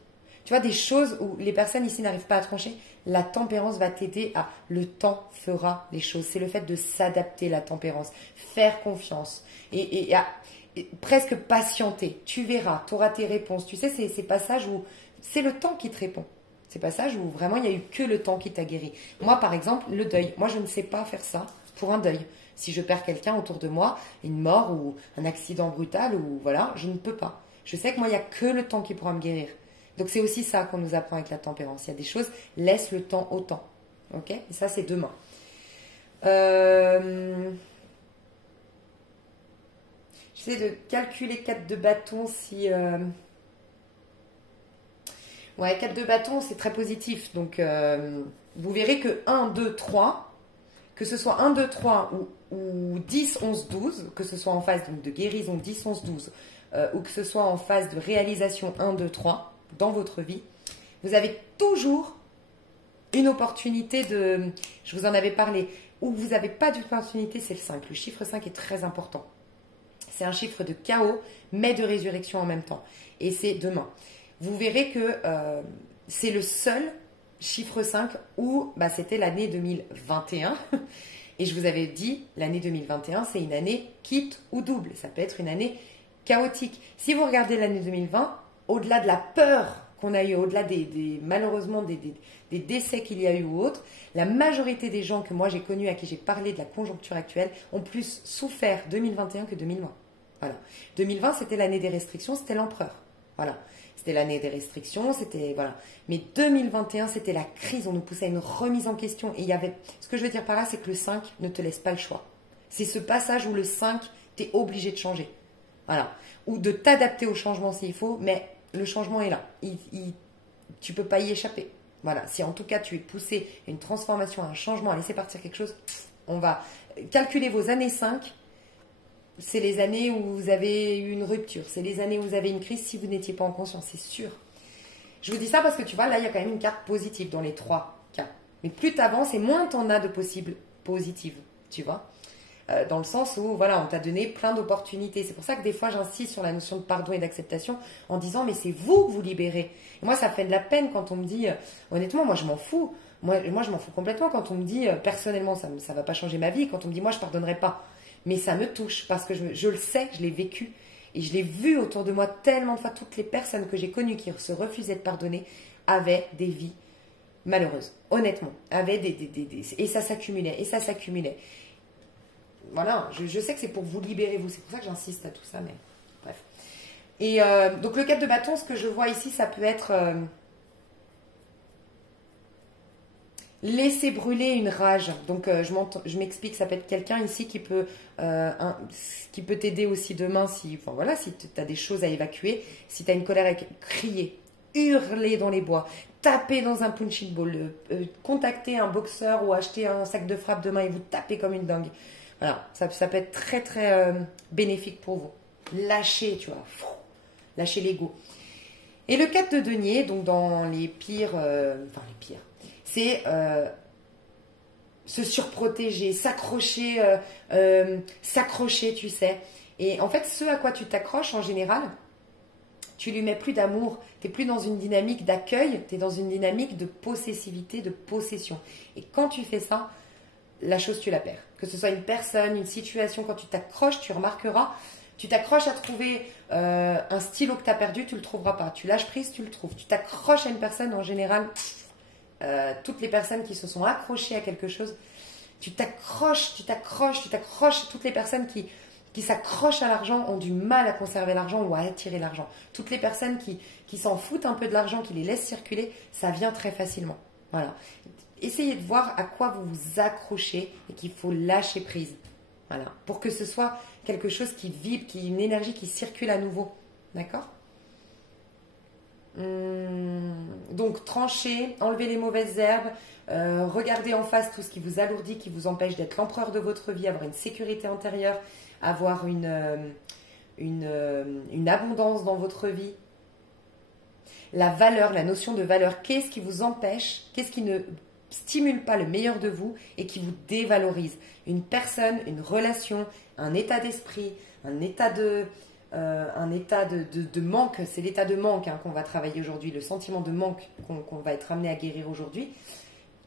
Tu vois, des choses où les personnes ici n'arrivent pas à trancher, la tempérance va t'aider à le temps fera les choses. C'est le fait de s'adapter, la tempérance, faire confiance et presque patienter. Tu verras, tu auras tes réponses. Tu sais, c'est ces passages où c'est le temps qui te répond. Ces passages où vraiment il n'y a eu que le temps qui t'a guéri. Moi, par exemple, le deuil. Moi, je ne sais pas faire ça pour un deuil. Si je perds quelqu'un autour de moi, une mort ou un accident brutal, ou voilà, je ne peux pas. Je sais que moi, il n'y a que le temps qui pourra me guérir. Donc, c'est aussi ça qu'on nous apprend avec la tempérance. Il y a des choses, laisse le temps au temps. Ok? Et ça, c'est demain. J'essaie de calculer 4 de bâton si... Ouais, 4 de bâton, c'est très positif. Donc, vous verrez que 1, 2, 3, que ce soit 1, 2, 3 ou 10, 11, 12, que ce soit en phase donc, de guérison 10, 11, 12, ou que ce soit en phase de réalisation 1, 2, 3, dans votre vie, vous avez toujours une opportunité de... Je vous en avais parlé. Où vous n'avez pas d'opportunité, c'est le 5. Le chiffre 5 est très important. C'est un chiffre de chaos, mais de résurrection en même temps. Et c'est demain. Vous verrez que c'est le seul chiffre 5 où c'était l'année 2021. Et je vous avais dit, l'année 2021, c'est une année quitte ou double. Ça peut être une année chaotique. Si vous regardez l'année 2020, au-delà de la peur qu'on a eu, au-delà malheureusement des décès qu'il y a eu ou autres, la majorité des gens que moi j'ai connus, à qui j'ai parlé de la conjoncture actuelle, ont plus souffert 2021 que 2020. Voilà. 2020, c'était l'année des restrictions, c'était l'empereur. Voilà. C'était l'année des restrictions, c'était... Voilà. Mais 2021, c'était la crise, on nous poussait à une remise en question. Et il y avait... Ce que je veux dire par là, c'est que le 5 ne te laisse pas le choix. C'est ce passage où le 5, tu es obligé de changer. Voilà. Ou de t'adapter au changement s'il faut, mais le changement est là. Tu ne peux pas y échapper. Voilà. Si en tout cas tu es poussé à une transformation, à un changement, à laisser partir quelque chose, on va calculer vos années 5. C'est les années où vous avez eu une rupture. C'est les années où vous avez une crise si vous n'étiez pas en conscience, c'est sûr. Je vous dis ça parce que tu vois, là, il y a quand même une carte positive dans les 3 cas. Mais plus tu avances et moins tu en as de possibles positives, tu vois. dans le sens où, voilà, on t'a donné plein d'opportunités. C'est pour ça que des fois, j'insiste sur la notion de pardon et d'acceptation en disant, mais c'est vous que vous libérez. Et moi, ça fait de la peine quand on me dit, honnêtement, moi, je m'en fous. Moi, je m'en fous complètement quand on me dit, personnellement, ça ne va pas changer ma vie, quand on me dit, moi, je ne pardonnerai pas. Mais ça me touche parce que je le sais, je l'ai vécu. Et je l'ai vu autour de moi tellement de fois, toutes les personnes que j'ai connues qui se refusaient de pardonner avaient des vies malheureuses. Honnêtement, avaient et ça s'accumulait, et ça s'accumulait. Voilà, je sais que c'est pour vous libérer, vous. C'est pour ça que j'insiste à tout ça, mais bref. Et donc le 4 de bâton, ce que je vois ici, ça peut être laisser brûler une rage. Donc je m'explique, ça peut être quelqu'un ici qui peut t'aider aussi demain si, enfin, voilà, si tu as des choses à évacuer, si tu as une colère, crier, hurler dans les bois, taper dans un punching ball, contacter un boxeur ou acheter un sac de frappe demain et vous taper comme une dingue. Voilà, ça peut être très très bénéfique pour vous. Lâcher, tu vois, lâcher l'ego. Et le 4 de denier, donc dans les pires, c'est se surprotéger, s'accrocher, tu sais. Et en fait, ce à quoi tu t'accroches en général, tu lui mets plus d'amour, tu n'es plus dans une dynamique d'accueil, tu es dans une dynamique de possessivité, de possession. Et quand tu fais ça, la chose, tu la perds. Que ce soit une personne, une situation, quand tu t'accroches, tu remarqueras, tu t'accroches à trouver un stylo que tu as perdu, tu ne le trouveras pas. Tu lâches prise, tu le trouves. Tu t'accroches à une personne, en général, toutes les personnes qui se sont accrochées à quelque chose, tu t'accroches. Toutes les personnes qui s'accrochent à l'argent ont du mal à conserver l'argent ou à attirer l'argent. Toutes les personnes qui s'en foutent un peu de l'argent, qui les laissent circuler, ça vient très facilement. Voilà. Essayez de voir à quoi vous vous accrochez et qu'il faut lâcher prise. Voilà. Pour que ce soit quelque chose qui vibre, une énergie qui circule à nouveau. D'accord ? Donc, tranchez, enlevez les mauvaises herbes, regardez en face tout ce qui vous alourdit, qui vous empêche d'être l'empereur de votre vie, avoir une sécurité intérieure, avoir une abondance dans votre vie. La valeur, la notion de valeur, qu'est-ce qui vous empêche, qu'est-ce qui ne stimule pas le meilleur de vous et qui vous dévalorise. Une personne, une relation, un état d'esprit, un état de manque, c'est l'état de manque qu'on va travailler aujourd'hui, le sentiment de manque qu'on va être amené à guérir aujourd'hui.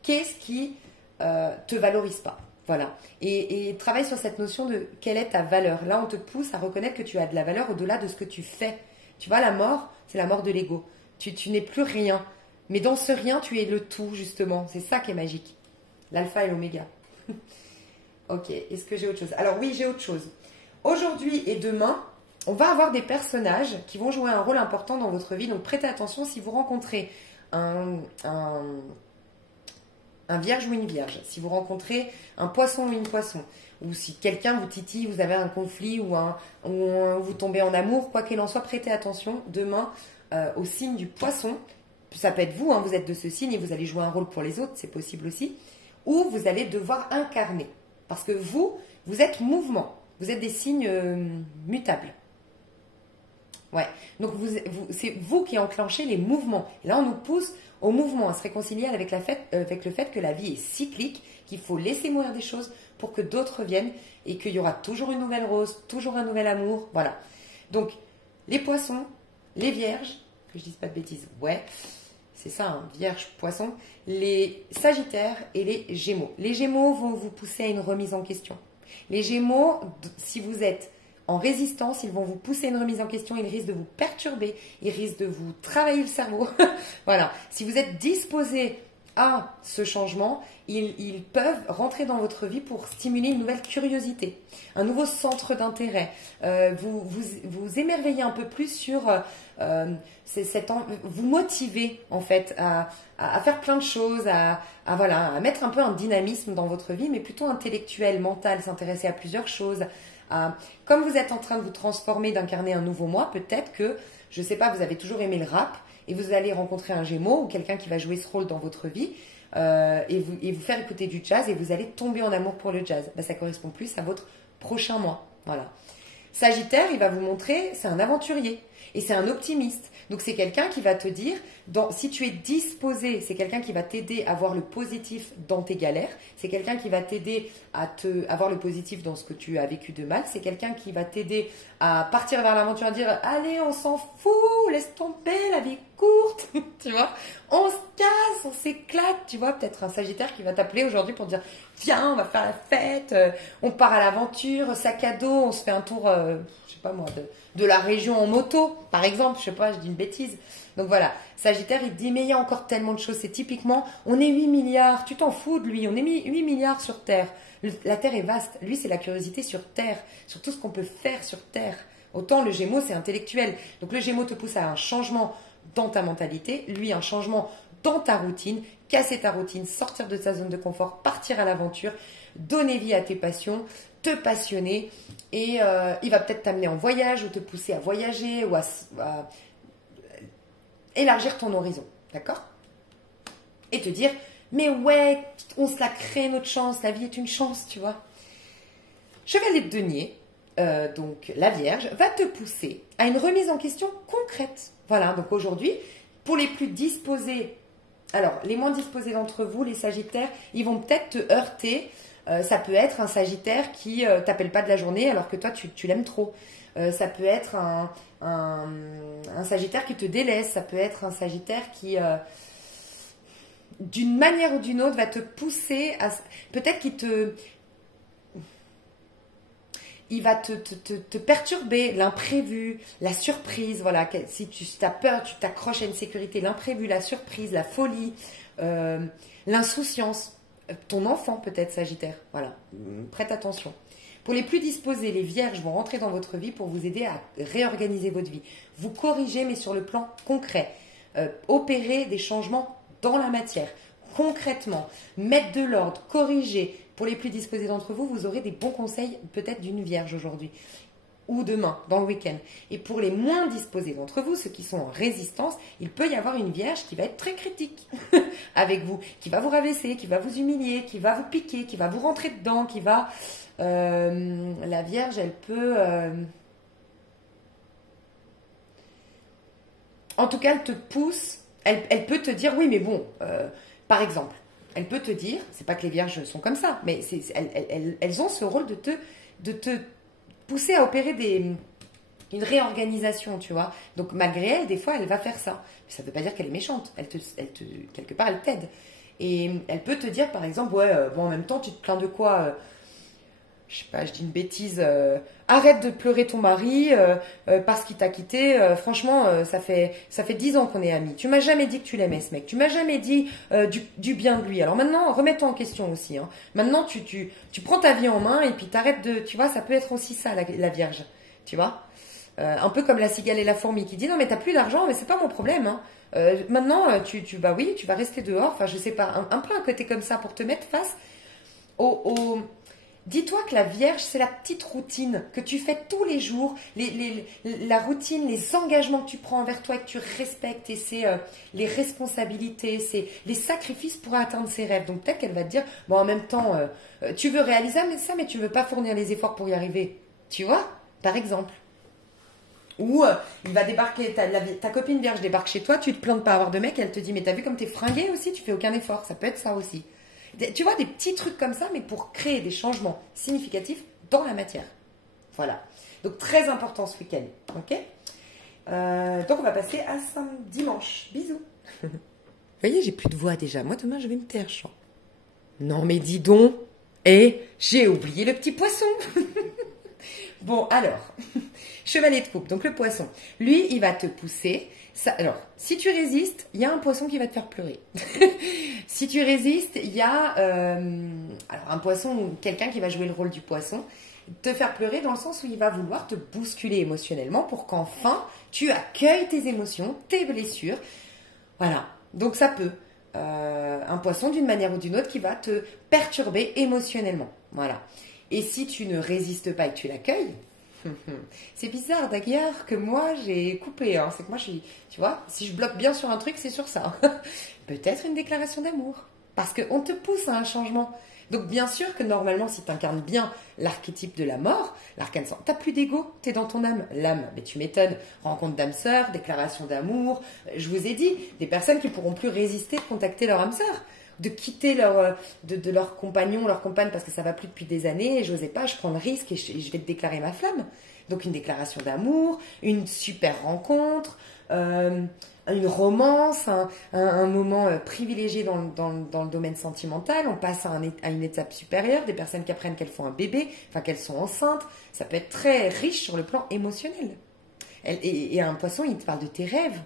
Qu'est-ce qui te valorise pas? Voilà. Et travaille sur cette notion de quelle est ta valeur. Là, on te pousse à reconnaître que tu as de la valeur au-delà de ce que tu fais. Tu vois, la mort, c'est la mort de l'ego. Tu n'es plus rien. Mais dans ce rien, tu es le tout, justement. C'est ça qui est magique. L'alpha et l'oméga. Ok, est-ce que j'ai autre chose? Alors oui, j'ai autre chose. Aujourd'hui et demain, on va avoir des personnages qui vont jouer un rôle important dans votre vie. Donc prêtez attention si vous rencontrez un vierge ou une vierge, si vous rencontrez un poisson ou une poisson, ou si quelqu'un vous titille, vous avez un conflit ou vous tombez en amour, quoi qu'il en soit, prêtez attention demain au signe du poisson. Ça peut être vous, vous êtes de ce signe et vous allez jouer un rôle pour les autres, c'est possible aussi, ou vous allez devoir incarner, parce que vous êtes mouvement, vous êtes des signes mutables. Ouais, donc c'est vous qui enclenchez les mouvements. Et là, on nous pousse au mouvement, à se réconcilier avec le fait que la vie est cyclique, qu'il faut laisser mourir des choses pour que d'autres viennent et qu'il y aura toujours une nouvelle rose, toujours un nouvel amour. Voilà. Donc, les poissons, les vierges, que je dise pas de bêtises, ouais, c'est ça, vierge, poisson, les sagittaires et les gémeaux. Les gémeaux vont vous pousser à une remise en question. Les gémeaux, si vous êtes en résistance, ils vont vous pousser à une remise en question, ils risquent de vous perturber, ils risquent de vous travailler le cerveau. Voilà. Si vous êtes disposé à ce changement, ils peuvent rentrer dans votre vie pour stimuler une nouvelle curiosité, un nouveau centre d'intérêt. Vous émerveillez un peu plus sur vous motiver en fait à faire plein de choses, à mettre un peu un dynamisme dans votre vie, mais plutôt intellectuel, mental, s'intéresser à plusieurs choses. Comme vous êtes en train de vous transformer, d'incarner un nouveau moi, peut-être que, je ne sais pas, vous avez toujours aimé le rap et vous allez rencontrer un Gémeaux ou quelqu'un qui va jouer ce rôle dans votre vie et vous faire écouter du jazz et vous allez tomber en amour pour le jazz. Ça correspond plus à votre prochain moi. Voilà. Sagittaire, il va vous montrer, c'est un aventurier et c'est un optimiste. Donc c'est quelqu'un qui va te dire, si tu es disposé, c'est quelqu'un qui va t'aider à voir le positif dans tes galères, c'est quelqu'un qui va t'aider à voir le positif dans ce que tu as vécu de mal, c'est quelqu'un qui va t'aider à partir vers l'aventure, à dire allez on s'en fout, laisse tomber, la vie est courte, tu vois, on se casse, on s'éclate, tu vois, peut-être un Sagittaire qui va t'appeler aujourd'hui pour te dire viens on va faire la fête, on part à l'aventure, sac à dos, on se fait un tour, je sais pas moi, de la région en moto, par exemple, je sais pas, je dis une bêtise. Donc voilà, Sagittaire, il te dit, mais il y a encore tellement de choses. C'est typiquement, on est 8 milliards, tu t'en fous de lui, on est 8 milliards sur Terre. La Terre est vaste. Lui, c'est la curiosité sur Terre, sur tout ce qu'on peut faire sur Terre. Autant le Gémeaux, c'est intellectuel. Donc le Gémeaux te pousse à un changement dans ta mentalité, lui, un changement dans ta routine, casser ta routine, sortir de ta zone de confort, partir à l'aventure, donner vie à tes passions, te passionner et il va peut-être t'amener en voyage ou te pousser à voyager ou à élargir ton horizon, d'accord? Et te dire, mais ouais, on se la crée notre chance, la vie est une chance, tu vois. Chevalier de denier, donc la Vierge, va te pousser à une remise en question concrète. Voilà, donc aujourd'hui, pour les plus disposés, alors les moins disposés d'entre vous, les Sagittaires, ils vont peut-être te heurter. Ça peut être un Sagittaire qui t'appelle pas de la journée alors que toi tu l'aimes trop. Ça peut être un Sagittaire qui te délaisse. Ça peut être un Sagittaire qui, d'une manière ou d'une autre, va te pousser à... Peut-être il va te perturber, l'imprévu, la surprise. Voilà, si tu as peur, tu t'accroches à une sécurité, l'imprévu, la surprise, la folie, l'insouciance. Ton enfant peut-être Sagittaire, voilà, prête attention. Pour les plus disposés, les Vierges vont rentrer dans votre vie pour vous aider à réorganiser votre vie. Vous corriger, mais sur le plan concret. Opérer des changements dans la matière, concrètement. Mettre de l'ordre, corriger. Pour les plus disposés d'entre vous, vous aurez des bons conseils peut-être d'une Vierge aujourd'hui. Ou demain, dans le week-end. Et pour les moins disposés d'entre vous, ceux qui sont en résistance, il peut y avoir une Vierge qui va être très critique avec vous, qui va vous rabaisser, qui va vous humilier, qui va vous piquer, qui va vous rentrer dedans, qui va... la Vierge, elle peut... En tout cas, elle te pousse, elle peut te dire, oui, mais bon, par exemple, elle peut te dire, c'est pas que les Vierges sont comme ça, mais elles ont ce rôle de te pousser à opérer une réorganisation, tu vois. Donc malgré elle, des fois, elle va faire ça. Mais ça ne veut pas dire qu'elle est méchante. Quelque part, elle t'aide. Et elle peut te dire, par exemple, ouais, bon, en même temps, tu te plains de quoi je sais pas, je dis une bêtise. Arrête de pleurer ton mari parce qu'il t'a quitté. Franchement, ça fait 10 ans qu'on est amis. Tu m'as jamais dit que tu l'aimais, ce mec. Tu m'as jamais dit du bien de lui. Alors maintenant, remets-toi en question aussi. Hein. Maintenant, tu prends ta vie en main et puis t'arrêtes de... Tu vois, ça peut être aussi ça, la Vierge. Tu vois, un peu comme la cigale et la fourmi qui dit non mais t'as plus d'argent, mais c'est pas mon problème. Hein. Maintenant, bah oui, tu vas rester dehors. Enfin, je sais pas, un peu un côté comme ça pour te mettre face au Dis-toi que la Vierge, c'est la petite routine que tu fais tous les jours, la routine, les engagements que tu prends envers toi et que tu respectes, et c'est les responsabilités, c'est les sacrifices pour atteindre ses rêves. Donc peut-être qu'elle va te dire, bon en même temps, tu veux réaliser ça, mais tu ne veux pas fournir les efforts pour y arriver. Tu vois, par exemple. Ou il va débarquer, ta copine Vierge débarque chez toi, tu te plains de pas avoir de mec, elle te dit, mais t'as vu comme t'es fringué aussi, tu fais aucun effort. Ça peut être ça aussi. Tu vois, des petits trucs comme ça, mais pour créer des changements significatifs dans la matière. Voilà. Donc, très important ce week-end. Ok donc, on va passer à dimanche. Bisous. Vous voyez, j'ai plus de voix déjà. Moi, demain, je vais me taire, je chante. Non, mais dis donc. Et j'ai oublié le petit poisson. Bon, alors. Chevalier de coupe, donc le poisson. Lui, il va te pousser. Alors, si tu résistes, il y a un poisson qui va te faire pleurer. Si tu résistes, il y a alors un poisson ou quelqu'un qui va jouer le rôle du poisson, te faire pleurer dans le sens où il va vouloir te bousculer émotionnellement pour qu'enfin tu accueilles tes émotions, tes blessures. Voilà, donc ça peut. Un poisson d'une manière ou d'une autre qui va te perturber émotionnellement. Voilà. Et si tu ne résistes pas et que tu l'accueilles, c'est bizarre d'ailleurs que moi j'ai coupé. Hein. C'est que moi je suis, tu vois, si je bloque bien sur un truc, c'est sur ça. Peut-être une déclaration d'amour. Parce qu'on te pousse à un changement. Donc bien sûr que normalement, si tu incarnes bien l'archétype de la mort, l'arcane sang, t'as plus d'ego, t'es dans ton âme. L'âme, mais tu m'étonnes, rencontre d'âme sœur, déclaration d'amour. Je vous ai dit, des personnes qui pourront plus résister de contacter leur âme sœur, de quitter de leur compagnon, leur compagne, parce que ça va plus depuis des années, et j'osais pas, je prends le risque et je vais te déclarer ma flamme. Donc une déclaration d'amour, une super rencontre, une romance, un moment privilégié dans le domaine sentimental. On passe à une étape supérieure, des personnes qui apprennent qu'elles font un bébé, enfin qu'elles sont enceintes. Ça peut être très riche sur le plan émotionnel. Et un poisson, il te parle de tes rêves.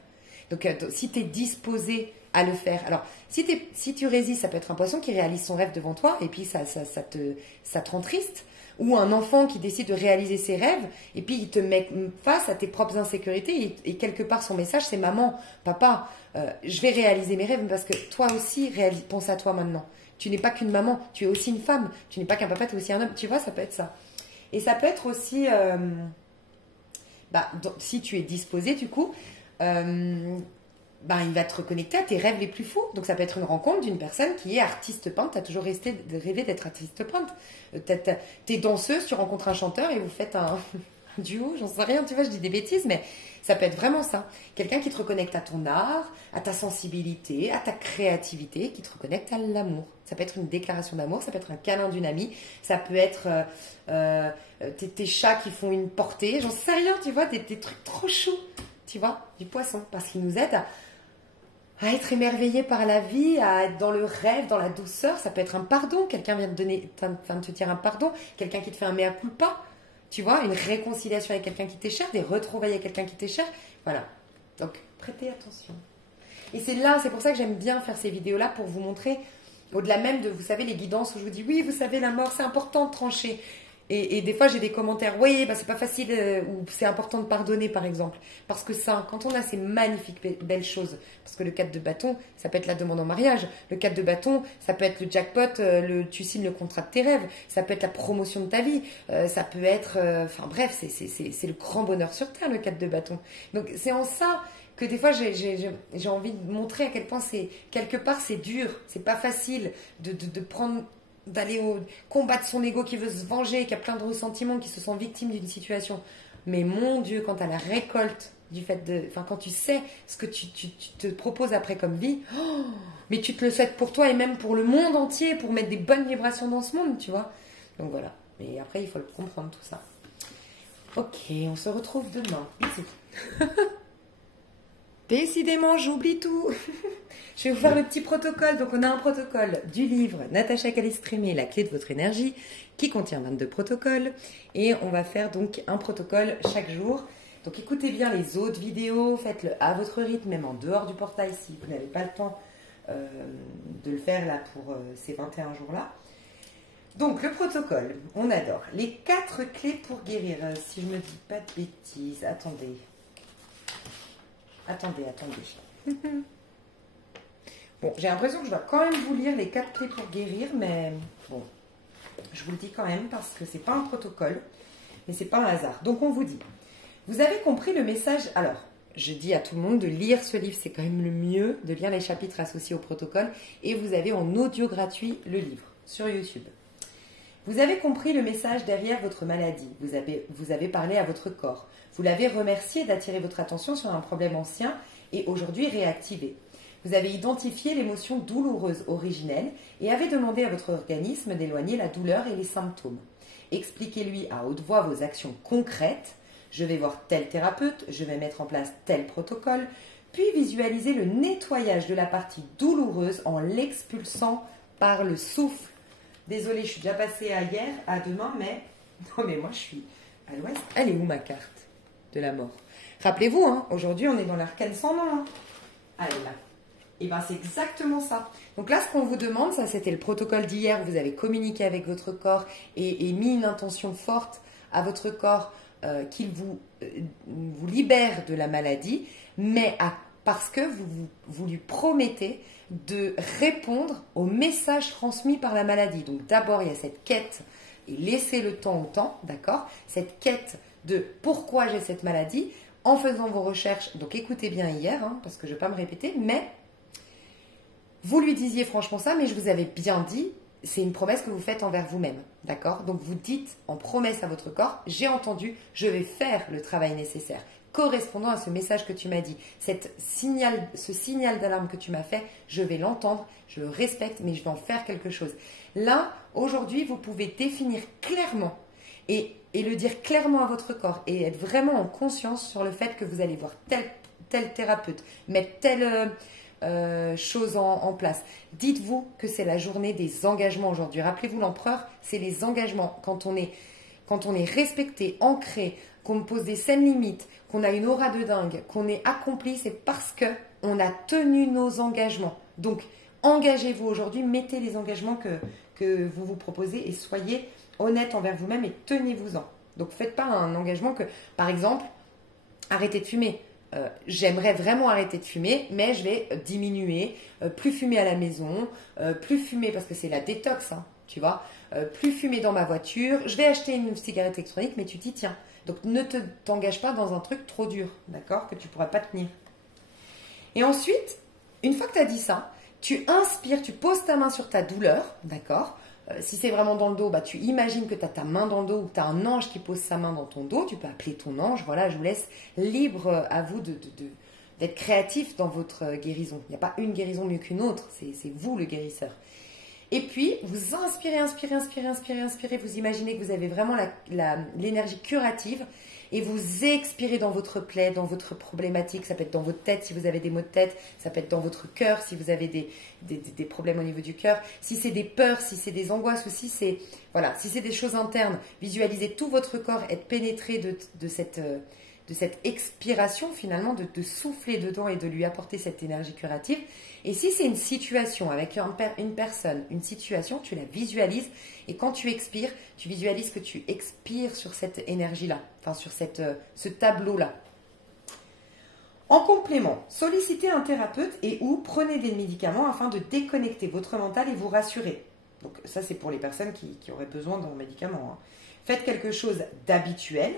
Donc si tu es disposé à le faire. Alors, si tu résistes, ça peut être un poisson qui réalise son rêve devant toi et puis ça te rend triste. Ou un enfant qui décide de réaliser ses rêves et puis il te met face à tes propres insécurités et quelque part son message c'est maman, papa, je vais réaliser mes rêves parce que toi aussi pense à toi maintenant. Tu n'es pas qu'une maman, tu es aussi une femme. Tu n'es pas qu'un papa, tu es aussi un homme. Tu vois, ça peut être ça. Et ça peut être aussi, si tu es disposé du coup, il va te reconnecter à tes rêves les plus fous. Donc ça peut être une rencontre d'une personne qui est artiste peintre. Tu as toujours rêvé d'être artiste peintre. Tu es danseuse, tu rencontres un chanteur et vous faites un duo, j'en sais rien, tu vois, je dis des bêtises, mais ça peut être vraiment ça. Quelqu'un qui te reconnecte à ton art, à ta sensibilité, à ta créativité, qui te reconnecte à l'amour. Ça peut être une déclaration d'amour, ça peut être un câlin d'une amie, ça peut être tes chats qui font une portée, j'en sais rien, tu vois, des trucs trop choux, tu vois, du poisson, parce qu'il nous aide à être émerveillé par la vie, à être dans le rêve, dans la douceur. Ça peut être un pardon, quelqu'un vient de te dire un pardon, quelqu'un qui te fait un mea culpa, tu vois, une réconciliation avec quelqu'un qui t'est cher, des retrouvailles avec quelqu'un qui t'est cher, voilà. Donc, prêtez attention. Et c'est pour ça que j'aime bien faire ces vidéos-là, pour vous montrer, au-delà même de, vous savez, les guidances où je vous dis, oui, vous savez, la mort, c'est important de trancher. Et des fois, j'ai des commentaires, oui, c'est pas facile, ou c'est important de pardonner, par exemple. Parce que ça, quand on a ces magnifiques, belles choses, parce que le 4 de bâton, ça peut être la demande en mariage. Le 4 de bâton, ça peut être le jackpot, tu signes le contrat de tes rêves. Ça peut être la promotion de ta vie. Ça peut être, bref, c'est le grand bonheur sur terre, le 4 de bâton. Donc, c'est en ça que des fois, j'ai envie de montrer à quel point quelque part, c'est dur. C'est pas facile de prendre, d'aller combattre son ego qui veut se venger, qui a plein de ressentiments, qui se sent victime d'une situation. Mais mon Dieu, quand tu as la récolte du fait quand tu sais ce que tu te proposes après comme vie, mais tu te le souhaites pour toi et même pour le monde entier, pour mettre des bonnes vibrations dans ce monde, tu vois. Donc voilà. Mais après, il faut le comprendre tout ça. Ok, on se retrouve demain. Bisous. Décidément, j'oublie tout. Je vais vous faire le petit protocole. Donc, on a un protocole du livre Natacha Calestrémé, La clé de votre énergie, qui contient 22 protocoles. Et on va faire donc un protocole chaque jour. Donc, écoutez bien les autres vidéos. Faites-le à votre rythme, même en dehors du portail, si vous n'avez pas le temps de le faire là pour ces 21 jours-là. Donc, le protocole, on adore. Les 4 clés pour guérir. Si je ne me dis pas de bêtises, attendez. Bon, j'ai l'impression que je dois quand même vous lire les 4 clés pour guérir, mais bon, je vous le dis quand même parce que c'est pas un protocole, mais c'est pas un hasard. Donc on vous dit, vous avez compris le message. Alors, je dis à tout le monde de lire ce livre, c'est quand même le mieux, de lire les chapitres associés au protocole, et vous avez en audio gratuit le livre sur YouTube. Vous avez compris le message derrière votre maladie. Vous avez parlé à votre corps. Vous l'avez remercié d'attirer votre attention sur un problème ancien et aujourd'hui réactivé. Vous avez identifié l'émotion douloureuse originelle et avez demandé à votre organisme d'éloigner la douleur et les symptômes. Expliquez-lui à haute voix vos actions concrètes. Je vais voir tel thérapeute, je vais mettre en place tel protocole, puis visualisez le nettoyage de la partie douloureuse en l'expulsant par le souffle. Désolée, je suis déjà passée à hier, à demain, mais non, mais moi je suis à l'ouest. Elle est où ma carte de la mort? Rappelez-vous, hein, aujourd'hui on est dans l'arcane sans nom. Hein. Elle est là. Et bien c'est exactement ça. Donc là, ce qu'on vous demande, ça c'était le protocole d'hier, où vous avez communiqué avec votre corps et mis une intention forte à votre corps qu'il vous libère de la maladie, mais parce que vous lui promettez de répondre aux messages transmis par la maladie. Donc d'abord, il y a cette quête, et laissez le temps au temps, d'accord? Cette quête de pourquoi j'ai cette maladie, en faisant vos recherches. Donc écoutez bien hier, hein, parce que je ne vais pas me répéter, mais vous lui disiez franchement ça, mais je vous avais bien dit, c'est une promesse que vous faites envers vous-même, d'accord? Donc vous dites en promesse à votre corps, j'ai entendu, je vais faire le travail nécessaire, correspondant à ce message que tu m'as dit. Ce signal d'alarme que tu m'as fait, je vais l'entendre, je le respecte, mais je vais en faire quelque chose. Là, aujourd'hui, vous pouvez définir clairement et le dire clairement à votre corps et être vraiment en conscience sur le fait que vous allez voir tel thérapeute, mettre telle chose en place. Dites-vous que c'est la journée des engagements aujourd'hui. Rappelez-vous, l'empereur, c'est les engagements. Quand on est respecté, ancré, qu'on me pose des saines limites, qu'on a une aura de dingue, qu'on est accompli, c'est parce qu'on a tenu nos engagements. Donc, engagez-vous aujourd'hui, mettez les engagements que vous vous proposez et soyez honnête envers vous-même et tenez-vous-en. Donc, faites pas un engagement que, par exemple, arrêtez de fumer. J'aimerais vraiment arrêter de fumer, mais je vais diminuer, plus fumer à la maison, plus fumer parce que c'est la détox, hein, tu vois, plus fumer dans ma voiture, je vais acheter une cigarette électronique, mais tu t'y tiens. Donc ne t'engage pas dans un truc trop dur, d'accord, que tu ne pourras pas tenir. Et ensuite, une fois que tu as dit ça, tu inspires, tu poses ta main sur ta douleur, d'accord. Si c'est vraiment dans le dos, bah, tu imagines que tu as ta main dans le dos ou que tu as un ange qui pose sa main dans ton dos. Tu peux appeler ton ange. Voilà, je vous laisse libre à vous d'être créatif dans votre guérison. Il n'y a pas une guérison mieux qu'une autre. C'est vous le guérisseur. Et puis, vous inspirez, inspirez, inspirez, inspirez, inspirez. Vous imaginez que vous avez vraiment l'énergie curative. Et vous expirez dans votre plaie, dans votre problématique. Ça peut être dans votre tête si vous avez des maux de tête. Ça peut être dans votre cœur si vous avez des problèmes au niveau du cœur. Si c'est des peurs, si c'est des angoisses ou si c'est des choses internes. Visualisez tout votre corps être pénétré de cette expiration finalement, de souffler dedans et de lui apporter cette énergie curative. Et si c'est une situation avec une personne, une situation, tu la visualises et quand tu expires, tu visualises que tu expires sur cette énergie-là, enfin sur ce tableau-là. En complément, sollicitez un thérapeute et ou prenez des médicaments afin de déconnecter votre mental et vous rassurer. Donc ça c'est pour les personnes qui auraient besoin d'un médicament, hein. Faites quelque chose d'habituel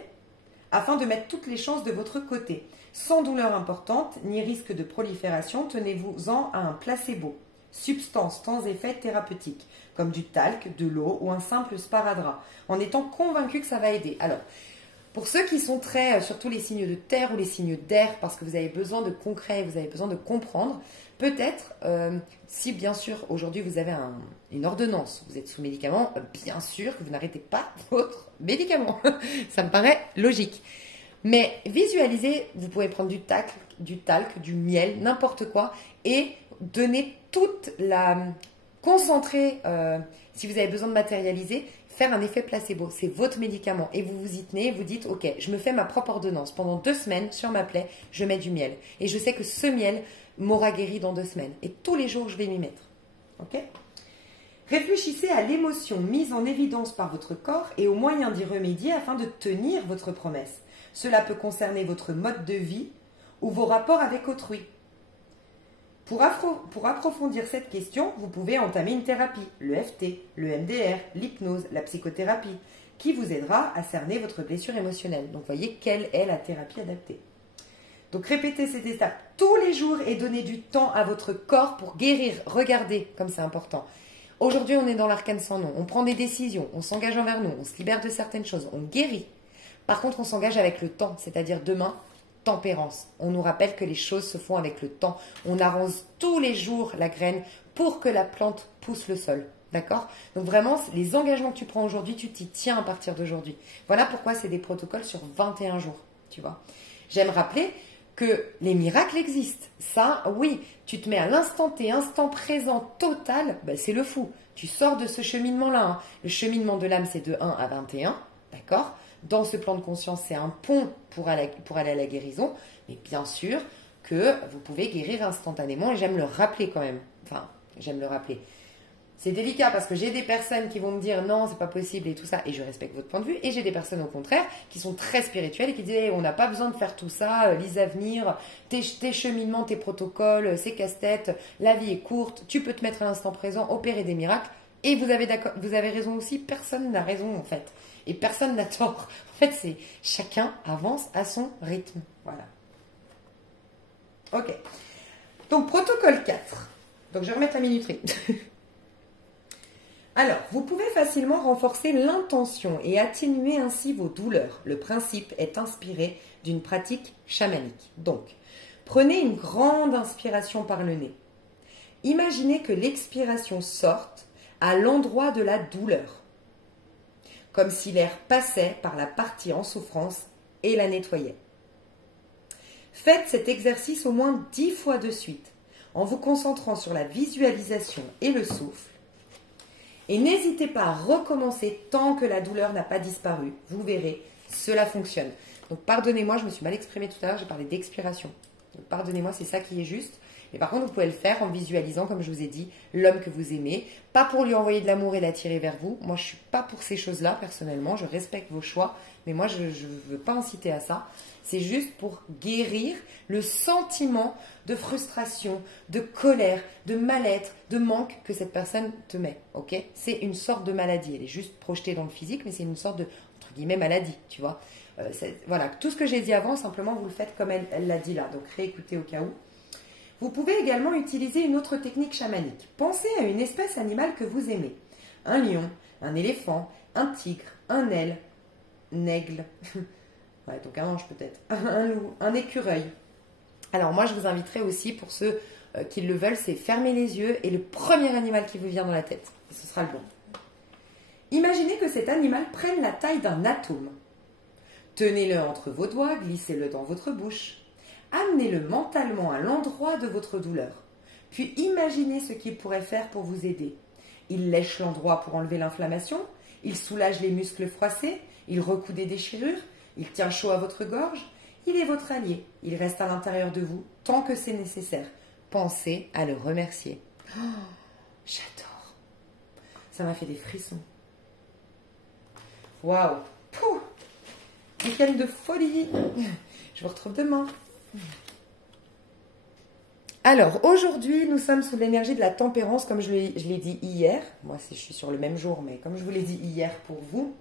afin de mettre toutes les chances de votre côté. Sans douleur importante, ni risque de prolifération, tenez-vous-en à un placebo. Substance sans effet thérapeutique, comme du talc, de l'eau ou un simple sparadrap, en étant convaincu que ça va aider. Alors, pour ceux qui sont très, surtout les signes de terre ou les signes d'air, parce que vous avez besoin de concret, vous avez besoin de comprendre, peut-être, si bien sûr aujourd'hui vous avez une ordonnance, vous êtes sous médicament, bien sûr que vous n'arrêtez pas votre médicament. Ça me paraît logique. Mais visualisez, vous pouvez prendre du talc, du miel, n'importe quoi, et donner toute concentrer, si vous avez besoin de matérialiser, faire un effet placebo. C'est votre médicament. Et vous vous y tenez, vous dites, ok, je me fais ma propre ordonnance. Pendant 2 semaines, sur ma plaie, je mets du miel. Et je sais que ce miel m'aura guéri dans 2 semaines. Et tous les jours, je vais m'y mettre. Ok ? Réfléchissez à l'émotion mise en évidence par votre corps et aux moyens d'y remédier afin de tenir votre promesse. Cela peut concerner votre mode de vie ou vos rapports avec autrui. Pour approfondir cette question, vous pouvez entamer une thérapie, l'EFT, le MDR, l'hypnose, la psychothérapie, qui vous aidera à cerner votre blessure émotionnelle. Donc, voyez quelle est la thérapie adaptée. Donc, répétez cette étape tous les jours et donnez du temps à votre corps pour guérir. Regardez comme c'est important. Aujourd'hui, on est dans l'arcane sans nom. On prend des décisions, on s'engage envers nous, on se libère de certaines choses, on guérit. Par contre, on s'engage avec le temps, c'est-à-dire demain, tempérance. On nous rappelle que les choses se font avec le temps. On arrose tous les jours la graine pour que la plante pousse le sol. D'accord? Donc vraiment, les engagements que tu prends aujourd'hui, tu t'y tiens à partir d'aujourd'hui. Voilà pourquoi c'est des protocoles sur 21 jours. Tu vois? J'aime rappeler que les miracles existent. Ça, oui, tu te mets à l'instant T, instant présent total, ben c'est le fou. Tu sors de ce cheminement-là, hein. Le cheminement de l'âme, c'est de 1 à 21. D'accord? Dans ce plan de conscience, c'est un pont pour aller à la guérison. Mais bien sûr que vous pouvez guérir instantanément. Et j'aime le rappeler quand même. Enfin, j'aime le rappeler. C'est délicat parce que j'ai des personnes qui vont me dire non, c'est pas possible et tout ça. Et je respecte votre point de vue. Et j'ai des personnes au contraire qui sont très spirituelles et qui disent hey, on n'a pas besoin de faire tout ça. Lise à venir, tes cheminements, tes protocoles, c'est casse-tête. La vie est courte. Tu peux te mettre à l'instant présent, opérer des miracles. Et vous avez raison aussi. Personne n'a raison en fait. Et personne n'a tort. En fait, c'est chacun avance à son rythme. Voilà. Ok. Donc, protocole 4. Donc, je vais remettre la minuterie. Alors, vous pouvez facilement renforcer l'intention et atténuer ainsi vos douleurs. Le principe est inspiré d'une pratique chamanique. Donc, prenez une grande inspiration par le nez. Imaginez que l'expiration sorte à l'endroit de la douleur, comme si l'air passait par la partie en souffrance et la nettoyait. Faites cet exercice au moins 10 fois de suite, en vous concentrant sur la visualisation et le souffle. Et n'hésitez pas à recommencer tant que la douleur n'a pas disparu. Vous verrez, cela fonctionne. Donc pardonnez-moi, je me suis mal exprimée tout à l'heure, j'ai parlé d'expiration. Donc pardonnez-moi, c'est ça qui est juste. Et par contre, vous pouvez le faire en visualisant, comme je vous ai dit, l'homme que vous aimez. Pas pour lui envoyer de l'amour et l'attirer vers vous. Moi, je ne suis pas pour ces choses-là, personnellement. Je respecte vos choix. Mais moi, je ne veux pas inciter à ça. C'est juste pour guérir le sentiment de frustration, de colère, de mal-être, de manque que cette personne te met. Ok? C'est une sorte de maladie. Elle est juste projetée dans le physique, mais c'est une sorte de, entre guillemets, maladie. Tu vois? Voilà. Tout ce que j'ai dit avant, simplement, vous le faites comme elle l'a dit là. Donc, réécoutez au cas où. Vous pouvez également utiliser une autre technique chamanique. Pensez à une espèce animale que vous aimez. Un lion, un éléphant, un tigre, un aigle, ouais, donc un ange peut-être, un loup, un écureuil. Alors moi je vous inviterai aussi, pour ceux qui le veulent, c'est fermer les yeux et le premier animal qui vous vient dans la tête. Et ce sera le bon. Imaginez que cet animal prenne la taille d'un atome. Tenez-le entre vos doigts, glissez-le dans votre bouche. Amenez-le mentalement à l'endroit de votre douleur. Puis imaginez ce qu'il pourrait faire pour vous aider. Il lèche l'endroit pour enlever l'inflammation, il soulage les muscles froissés, il recoud des déchirures, il tient chaud à votre gorge. Il est votre allié, il reste à l'intérieur de vous tant que c'est nécessaire. Pensez à le remercier. Oh, j'adore. Ça m'a fait des frissons. Waouh. Week-end de folie. Je vous retrouve demain. Alors, aujourd'hui, nous sommes sous l'énergie de la tempérance, comme je l'ai dit hier. Moi, je suis sur le même jour, mais comme je vous l'ai dit hier pour vous.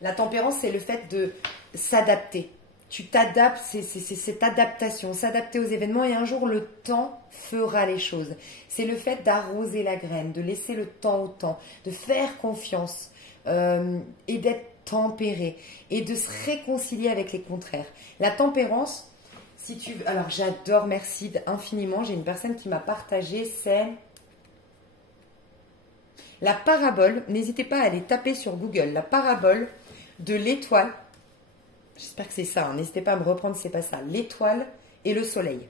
La tempérance, c'est le fait de s'adapter. Tu t'adaptes, c'est cette adaptation, s'adapter aux événements, et un jour, le temps fera les choses. C'est le fait d'arroser la graine, de laisser le temps au temps, de faire confiance et d'être tempéré et de se réconcilier avec les contraires. La tempérance... Alors j'adore, merci infiniment. J'ai une personne qui m'a partagé, c'est la parabole. N'hésitez pas à aller taper sur Google, la parabole de l'étoile. J'espère que c'est ça, hein. N'hésitez pas à me reprendre si c'est pas ça. L'étoile et le soleil.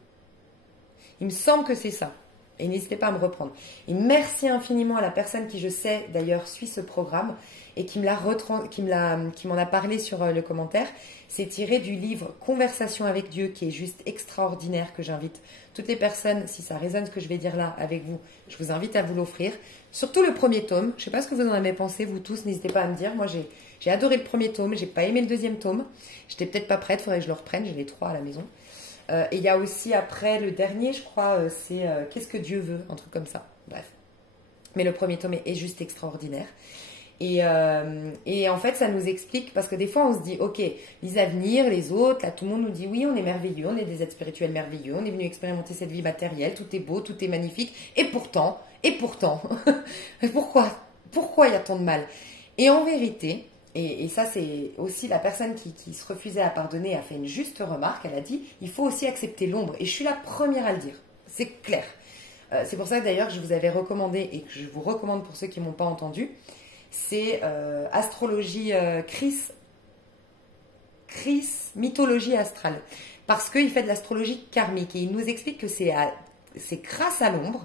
Il me semble que c'est ça. Et n'hésitez pas à me reprendre. Et merci infiniment à la personne qui, je sais, d'ailleurs, suit ce programme et qui m'en a parlé sur le commentaire. C'est tiré du livre Conversation avec Dieu, qui est juste extraordinaire, que j'invite toutes les personnes, si ça résonne ce que je vais dire là avec vous, je vous invite à vous l'offrir. Surtout le premier tome. Je ne sais pas ce que vous en avez pensé, vous tous, n'hésitez pas à me dire. Moi, j'ai adoré le premier tome, j'ai pas aimé le deuxième tome. J'étais peut-être pas prête, il faudrait que je le reprenne, j'ai les 3 à la maison. Et il y a aussi après le dernier, je crois, c'est Qu'est-ce que Dieu veut, un truc comme ça. Bref. Mais le premier tome est juste extraordinaire. Et en fait, ça nous explique, parce que des fois, on se dit, ok, les avenirs, les autres, là, tout le monde nous dit, oui, on est merveilleux, on est des êtres spirituels merveilleux, on est venu expérimenter cette vie matérielle, tout est beau, tout est magnifique. Et pourtant, pourquoi il y a tant de mal? Et en vérité... Et ça, c'est aussi la personne qui se refusait à pardonner a fait une juste remarque. Elle a dit, il faut aussi accepter l'ombre. Et je suis la première à le dire. C'est clair. C'est pour ça que d'ailleurs, je vous avais recommandé, et que je vous recommande pour ceux qui ne m'ont pas entendu, c'est Astrologie Chris, Mythologie astrale. Parce qu'il fait de l'astrologie karmique. Et il nous explique que c'est grâce à l'ombre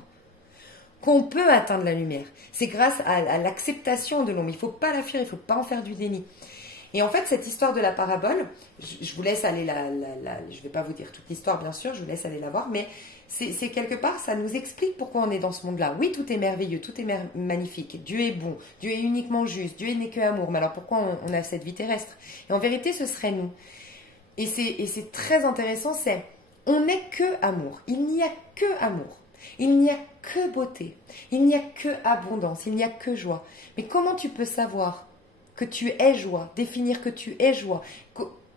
qu'on peut atteindre la lumière. C'est grâce à l'acceptation de l'ombre. Il ne faut pas la fuir, il ne faut pas en faire du déni. Et en fait, cette histoire de la parabole, je vous laisse aller je ne vais pas vous dire toute l'histoire, bien sûr, je vous laisse aller la voir, mais c'est quelque part, ça nous explique pourquoi on est dans ce monde-là. Oui, tout est merveilleux, tout est magnifique. Dieu est bon, Dieu est uniquement juste, Dieu n'est que amour. Mais alors pourquoi on a cette vie terrestre? Et en vérité, ce serait nous. Et c'est très intéressant, on n'est que amour. Il n'y a que amour. Il n'y a que beauté, il n'y a que abondance, il n'y a que joie. Mais comment tu peux savoir que tu es joie, définir que tu es joie,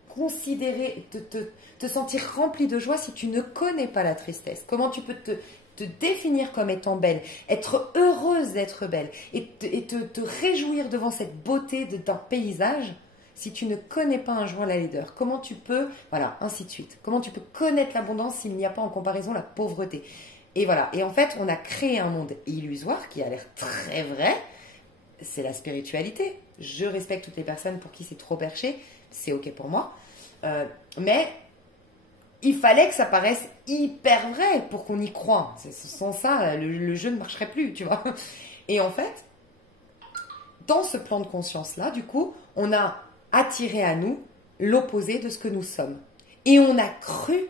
considérer, te sentir rempli de joie si tu ne connais pas la tristesse? Comment tu peux te définir comme étant belle, être heureuse d'être belle et te réjouir devant cette beauté d'un paysage, si tu ne connais pas un joint la laideur, comment tu peux, voilà, ainsi de suite, comment tu peux connaître l'abondance s'il n'y a pas en comparaison la pauvreté? Et voilà, et en fait, on a créé un monde illusoire qui a l'air très vrai, c'est la spiritualité. Je respecte toutes les personnes pour qui c'est trop perché, c'est ok pour moi, mais il fallait que ça paraisse hyper vrai pour qu'on y croie. Sans ça, le jeu ne marcherait plus, tu vois. Et en fait, dans ce plan de conscience-là, du coup, on a attiré à nous l'opposé de ce que nous sommes. Et on a cru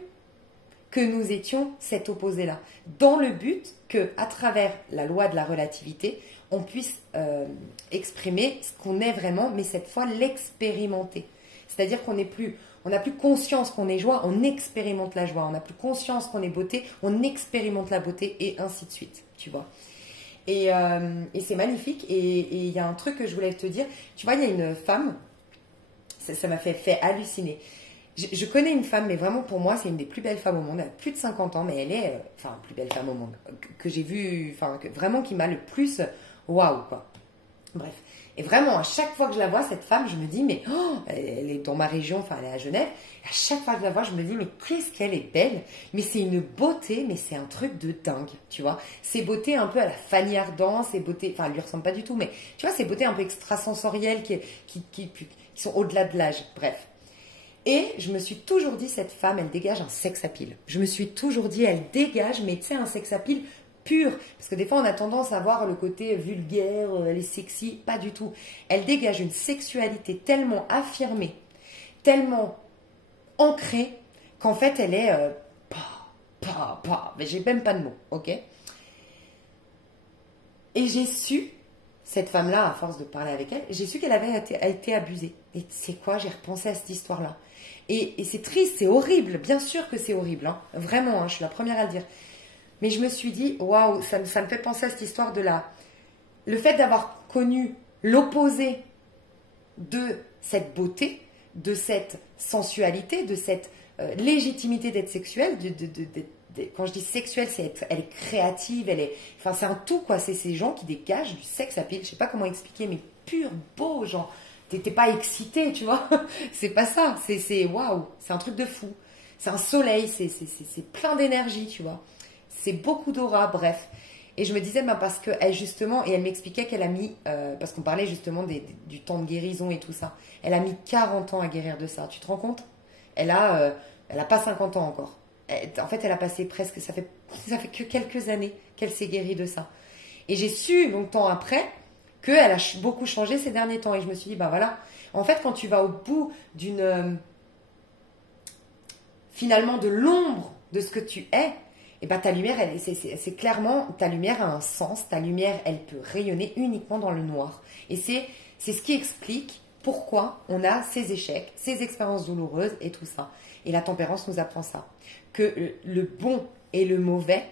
que nous étions cet opposé-là, dans le but que, à travers la loi de la relativité, on puisse exprimer ce qu'on est vraiment, mais cette fois l'expérimenter. C'est-à-dire qu'on n'a plus conscience qu'on est joie, on expérimente la joie. On n'a plus conscience qu'on est beauté, on expérimente la beauté et ainsi de suite, tu vois. Et c'est magnifique. Et il y a un truc que je voulais te dire. Tu vois, il y a une femme, ça m'a fait halluciner. Je connais une femme, mais vraiment pour moi, c'est une des plus belles femmes au monde. Elle a plus de 50 ans, mais elle est, enfin, plus belle femme au monde que j'ai vue, enfin, vraiment qui m'a le plus, waouh, quoi. Bref. Et vraiment, à chaque fois que je la vois, cette femme, je me dis, mais oh, elle est dans ma région, enfin, elle est à Genève. À chaque fois que je la vois, je me dis, mais qu'est-ce qu'elle est belle. Mais c'est une beauté, mais c'est un truc de dingue, tu vois. Ces beautés un peu à la Fanny Ardant, ces beautés, enfin, elle lui ressemble pas du tout, mais tu vois, ces beautés un peu extrasensorielles qui sont au-delà de l'âge. Bref. Et je me suis toujours dit, cette femme, elle dégage un sex appeal. Je me suis toujours dit, elle dégage, mais tu sais, un sex appeal pur. Parce que des fois, on a tendance à voir le côté vulgaire, elle est sexy. Pas du tout. Elle dégage une sexualité tellement affirmée, tellement ancrée, qu'en fait, elle est mais j'ai même pas de mots, ok? Et j'ai su, cette femme-là, à force de parler avec elle, j'ai su qu'elle avait été abusée. Et c'est quoi? J'ai repensé à cette histoire-là. Et c'est triste, c'est horrible. Bien sûr que c'est horrible, hein. Vraiment, hein, je suis la première à le dire. Mais je me suis dit, waouh, ça me fait penser à cette histoire de le fait d'avoir connu l'opposé de cette beauté, de cette sensualité, de cette légitimité d'être sexuelle. Quand je dis sexuelle, elle est créative, enfin, c'est un tout, quoi. C'est ces gens qui dégagent du sexe appeal. Je sais pas comment expliquer, mais pur, beau, genre. T'es pas excité, tu vois. C'est pas ça. C'est waouh. C'est un truc de fou. C'est un soleil. C'est plein d'énergie, tu vois. C'est beaucoup d'aura, bref. Et je me disais, parce qu'elle, justement, et elle m'expliquait qu'elle a mis, parce qu'on parlait justement du temps de guérison et tout ça, elle a mis 40 ans à guérir de ça. Tu te rends compte? Elle a pas 50 ans encore. En fait, elle a passé presque, ça fait que quelques années qu'elle s'est guérie de ça. Et j'ai su, longtemps après, qu'elle a beaucoup changé ces derniers temps. Et je me suis dit, voilà. En fait, quand tu vas au bout finalement, de l'ombre de ce que tu es, et ta lumière, c'est clairement, ta lumière a un sens. Ta lumière, elle peut rayonner uniquement dans le noir. Et c'est ce qui explique pourquoi on a ces échecs, ces expériences douloureuses et tout ça. Et la tempérance nous apprend ça. Que le bon et le mauvais,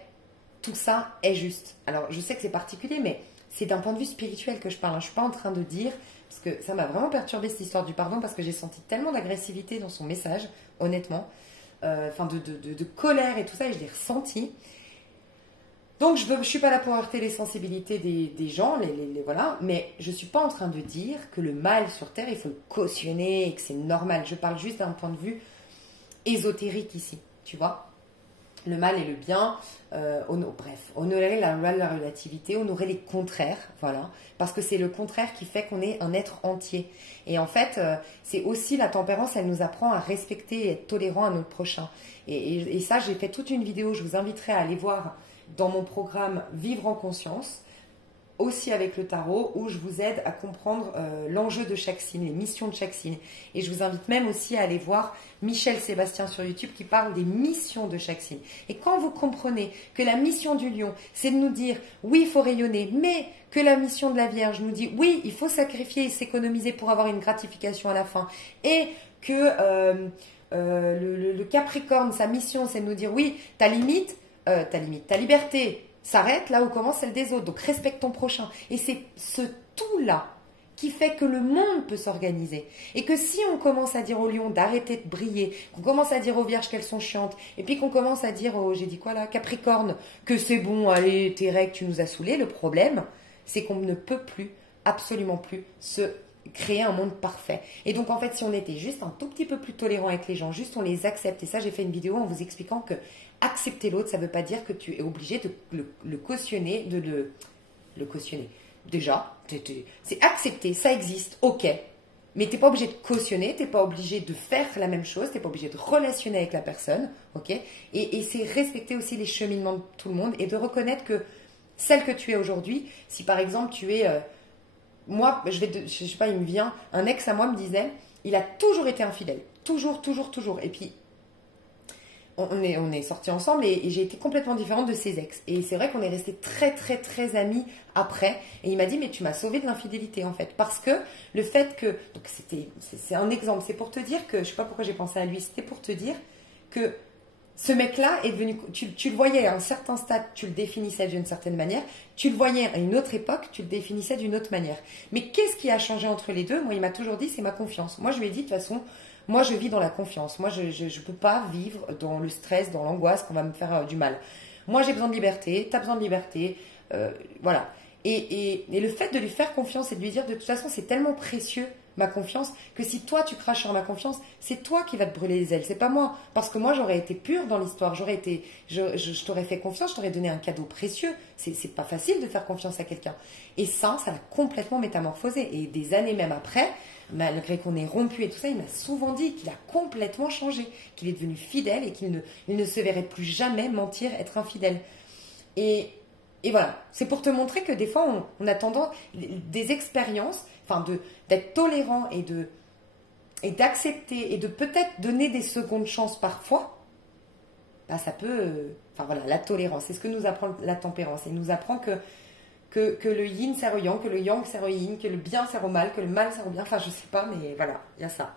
tout ça est juste. Alors, je sais que c'est particulier, mais c'est d'un point de vue spirituel que je parle. Je ne suis pas en train de dire, parce que ça m'a vraiment perturbé cette histoire du pardon, parce que j'ai senti tellement d'agressivité dans son message, honnêtement, de colère et tout ça, et je l'ai ressenti. Donc, je ne suis pas là pour heurter les sensibilités des gens, voilà, mais je ne suis pas en train de dire que le mal sur Terre, il faut le cautionner et que c'est normal. Je parle juste d'un point de vue ésotérique ici, tu vois. Le mal et le bien, bref, honorer la loi de la relativité, honorer les contraires, voilà, parce que c'est le contraire qui fait qu'on est un être entier. Et en fait, c'est aussi la tempérance, elle nous apprend à respecter et être tolérant à notre prochain. Et ça, j'ai fait toute une vidéo, je vous inviterai à aller voir dans mon programme Vivre en conscience, aussi avec le tarot, où je vous aide à comprendre l'enjeu de chaque signe, les missions de chaque signe. Et je vous invite même aussi à aller voir Michel Sébastien sur YouTube qui parle des missions de chaque signe. Et quand vous comprenez que la mission du lion, c'est de nous dire oui, il faut rayonner, mais que la mission de la Vierge nous dit oui, il faut sacrifier et s'économiser pour avoir une gratification à la fin. Et que le Capricorne, sa mission, c'est de nous dire oui, ta liberté s'arrête là où commence celle des autres. Donc respecte ton prochain. Et c'est ce tout-là qui fait que le monde peut s'organiser. Et que si on commence à dire aux lions d'arrêter de briller, qu'on commence à dire aux vierges qu'elles sont chiantes, et puis qu'on commence à dire aux, j'ai dit quoi là, Capricorne, que c'est bon, allez, tes règles, tu nous as saoulés, le problème, c'est qu'on ne peut plus, absolument plus, se créer un monde parfait. Et donc en fait, si on était juste un tout petit peu plus tolérant avec les gens, juste on les accepte, et ça j'ai fait une vidéo en vous expliquant que accepter l'autre, ça ne veut pas dire que tu es obligé de le cautionner, de le cautionner. Déjà, c'est accepter, ça existe, ok. Mais tu n'es pas obligé de cautionner, tu n'es pas obligé de faire la même chose, tu n'es pas obligé de relationner avec la personne, ok. Et c'est respecter aussi les cheminements de tout le monde et de reconnaître que celle que tu es aujourd'hui, si par exemple tu es... moi, je sais pas, il me vient, un ex à moi me disait, il a toujours été infidèle. Toujours, toujours, toujours. Et puis, on est sortis ensemble et j'ai été complètement différente de ses ex. Et c'est vrai qu'on est restés très, très, très amis après. Et il m'a dit, mais tu m'as sauvé de l'infidélité, en fait. Parce que le fait que... Donc, c'est un exemple. C'est pour te dire que... Je sais pas pourquoi j'ai pensé à lui. C'était pour te dire que ce mec-là est devenu... Tu le voyais à un certain stade, tu le définissais d'une certaine manière. Tu le voyais à une autre époque, tu le définissais d'une autre manière. Mais qu'est-ce qui a changé entre les deux? Moi, il m'a toujours dit, c'est ma confiance. Moi, je lui ai dit, de toute façon... Moi, je vis dans la confiance. Moi, je ne peux pas vivre dans le stress, dans l'angoisse qu'on va me faire du mal. Moi, j'ai besoin de liberté. Tu as besoin de liberté. Voilà. Et le fait de lui faire confiance et de lui dire, de toute façon, c'est tellement précieux, ma confiance, que si toi, tu craches sur ma confiance, c'est toi qui vas te brûler les ailes. C'est pas moi. Parce que moi, j'aurais été pure dans l'histoire. Je t'aurais fait confiance. Je t'aurais donné un cadeau précieux. C'est pas facile de faire confiance à quelqu'un. Et ça l'a complètement métamorphosé. Et des années même après... Malgré qu'on ait rompu et tout ça, il m'a souvent dit qu'il a complètement changé, qu'il est devenu fidèle et qu'il ne se verrait plus jamais mentir, être infidèle. Et voilà, c'est pour te montrer que des fois, on a tendance, des expériences, enfin d'être tolérant et d'accepter et de peut-être donner des secondes chances parfois, bah ça peut... enfin voilà, la tolérance, c'est ce que nous apprend la tempérance. Il nous apprend que le yin sert au yang, que le yang sert au yin, que le bien sert au mal, que le mal sert au bien. Enfin, je sais pas, mais voilà, il y a ça.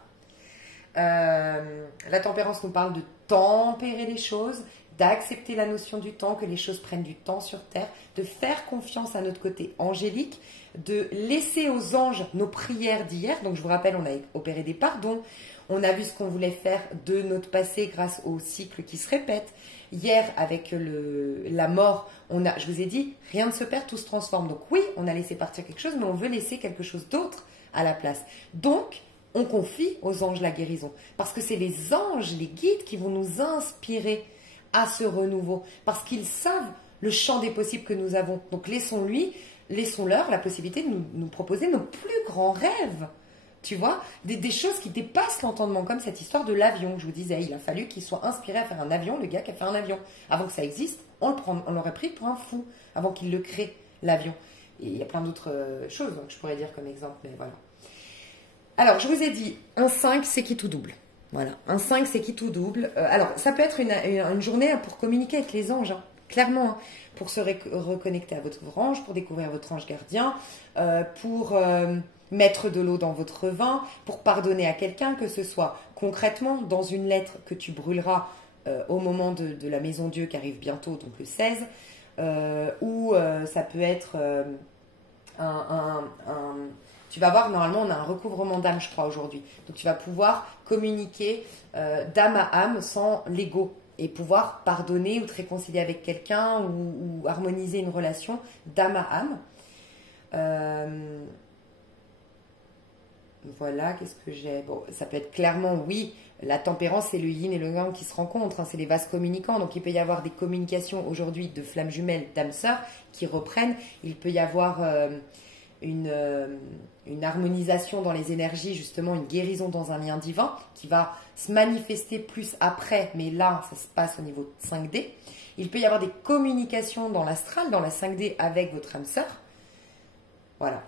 La tempérance nous parle de tempérer les choses, d'accepter la notion du temps, que les choses prennent du temps sur Terre, de faire confiance à notre côté angélique, de laisser aux anges nos prières d'hier. Donc, je vous rappelle, on a opéré des pardons. On a vu ce qu'on voulait faire de notre passé grâce au cycle qui se répète. Hier, avec la mort, je vous ai dit, rien ne se perd, tout se transforme. Donc oui, on a laissé partir quelque chose, mais on veut laisser quelque chose d'autre à la place. Donc, on confie aux anges la guérison. Parce que c'est les anges, les guides qui vont nous inspirer à ce renouveau. Parce qu'ils savent le champ des possibles que nous avons. Donc laissons-leur la possibilité de nous proposer nos plus grands rêves. Tu vois, des choses qui dépassent l'entendement, comme cette histoire de l'avion que je vous disais. Il a fallu qu'il soit inspiré à faire un avion, le gars qui a fait un avion. Avant que ça existe, on l'aurait pris pour un fou, avant qu'il le crée, l'avion. Et il y a plein d'autres choses que je pourrais dire comme exemple, mais voilà. Alors, je vous ai dit, un 5, c'est qui tout double. Voilà, un 5, c'est qui tout double. Alors, ça peut être une journée pour communiquer avec les anges, hein, clairement, hein, pour se reconnecter à votre ange, pour découvrir votre ange gardien, pour... mettre de l'eau dans votre vin, pour pardonner à quelqu'un, que ce soit concrètement dans une lettre que tu brûleras au moment de la Maison Dieu qui arrive bientôt, donc le 16, ou ça peut être tu vas voir, normalement on a un recouvrement d'âme, je crois, aujourd'hui. Donc tu vas pouvoir communiquer d'âme à âme sans l'ego et pouvoir pardonner ou te réconcilier avec quelqu'un ou harmoniser une relation d'âme à âme. Voilà, qu'est-ce que j'ai? Bon, ça peut être clairement, oui, la tempérance, c'est le yin et le yang qui se rencontrent, hein, c'est les vases communicants. Donc, il peut y avoir des communications aujourd'hui de flammes jumelles, d'âmes sœurs qui reprennent. Il peut y avoir une harmonisation dans les énergies, justement, une guérison dans un lien divin qui va se manifester plus après, mais là, ça se passe au niveau 5D. Il peut y avoir des communications dans l'astral, dans la 5D avec votre âme sœur. Voilà.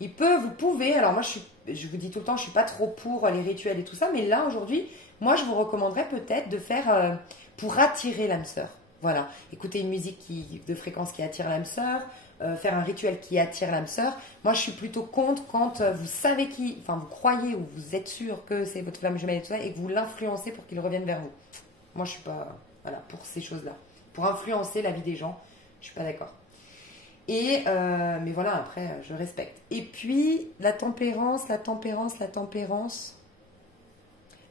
Vous pouvez, alors moi je vous dis tout le temps, je ne suis pas trop pour les rituels et tout ça, mais là aujourd'hui, moi je vous recommanderais peut-être de faire pour attirer l'âme sœur. Voilà, écouter une musique de fréquence qui attire l'âme sœur, faire un rituel qui attire l'âme sœur. Moi je suis plutôt contre quand vous savez vous croyez ou vous êtes sûr que c'est votre flamme jumelle et tout ça, et que vous l'influencez pour qu'il revienne vers vous. Moi je ne suis pas pour ces choses-là. Pour influencer la vie des gens, je ne suis pas d'accord. Mais voilà, après, je respecte. Et puis, la tempérance,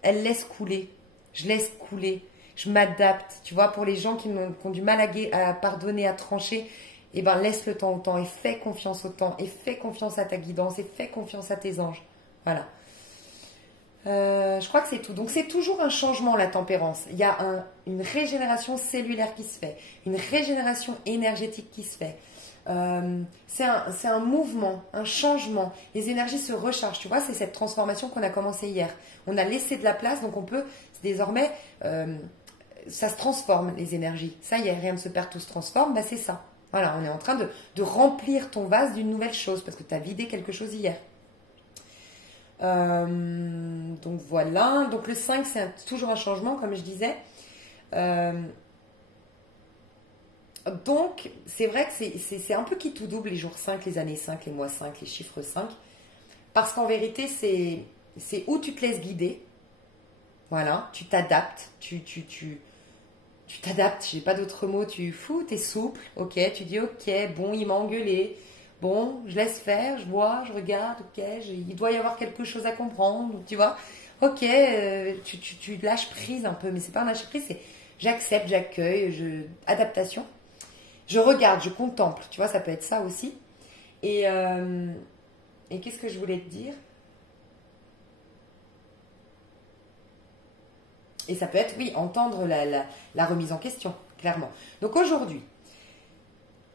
elle laisse couler. Je laisse couler. Je m'adapte. Tu vois, pour les gens qui ont du mal à pardonner, à trancher, eh ben, laisse le temps au temps et fais confiance au temps et fais confiance à ta guidance et fais confiance à tes anges. Voilà. Je crois que c'est tout. Donc c'est toujours un changement, la tempérance. Il y a une régénération cellulaire qui se fait, une régénération énergétique qui se fait. C'est un mouvement, un changement. Les énergies se rechargent. Tu vois, c'est cette transformation qu'on a commencé hier. On a laissé de la place, donc on peut désormais, ça se transforme, les énergies. Ça y est, rien ne se perd, tout se transforme. Bah, c'est ça. Voilà, on est en train de remplir ton vase d'une nouvelle chose parce que tu as vidé quelque chose hier. Donc voilà, donc le 5 c'est toujours un changement comme je disais. Donc c'est vrai que c'est un peu qui tout double les jours 5, les années 5, les mois 5, les chiffres 5. Parce qu'en vérité c'est où tu te laisses guider. Voilà, tu t'adaptes, tu t'adaptes, j'ai pas d'autre mot, t'es souple, ok, tu dis ok, bon il m'a engueulé. Bon, je laisse faire, je vois, je regarde, ok, il doit y avoir quelque chose à comprendre, tu vois. Ok, tu lâches prise un peu, mais c'est pas un lâcher prise, c'est j'accepte, j'accueille, adaptation. Je regarde, je contemple, tu vois, ça peut être ça aussi. Et qu'est-ce que je voulais te dire? Et ça peut être, oui, entendre la remise en question, clairement. Donc aujourd'hui,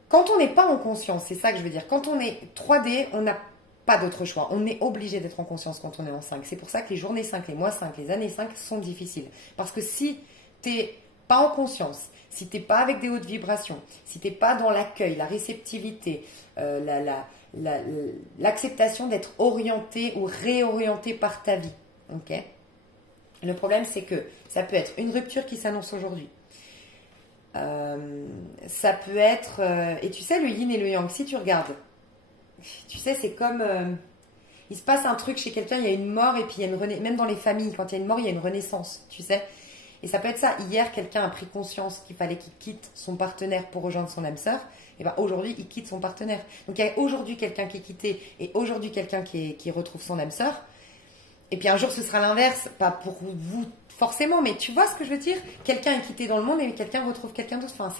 quand on n'est pas en conscience, c'est ça que je veux dire, quand on est 3D, on n'a pas d'autre choix. On est obligé d'être en conscience quand on est en 5. C'est pour ça que les journées 5, les mois 5, les années 5 sont difficiles. Parce que si tu n'es pas en conscience, si tu n'es pas avec des hautes vibrations, si tu n'es pas dans l'accueil, la réceptivité, l'acceptation d'être orienté ou réorienté par ta vie, ok? Le problème, c'est que ça peut être une rupture qui s'annonce aujourd'hui. Ça peut être... et tu sais, le yin et le yang, si tu regardes, tu sais, c'est comme... il se passe un truc chez quelqu'un, il y a une mort et puis il y a une renaissance. Même dans les familles, quand il y a une mort, il y a une renaissance, tu sais. Et ça peut être ça. Hier, quelqu'un a pris conscience qu'il fallait qu'il quitte son partenaire pour rejoindre son âme sœur. Et bien aujourd'hui, il quitte son partenaire. Donc il y a aujourd'hui quelqu'un qui est quitté et aujourd'hui quelqu'un qui retrouve son âme sœur. Et puis un jour, ce sera l'inverse. Pas pour vous forcément, mais tu vois ce que je veux dire? Quelqu'un est quitté dans le monde et quelqu'un retrouve quelqu'un d'autre. Enfin,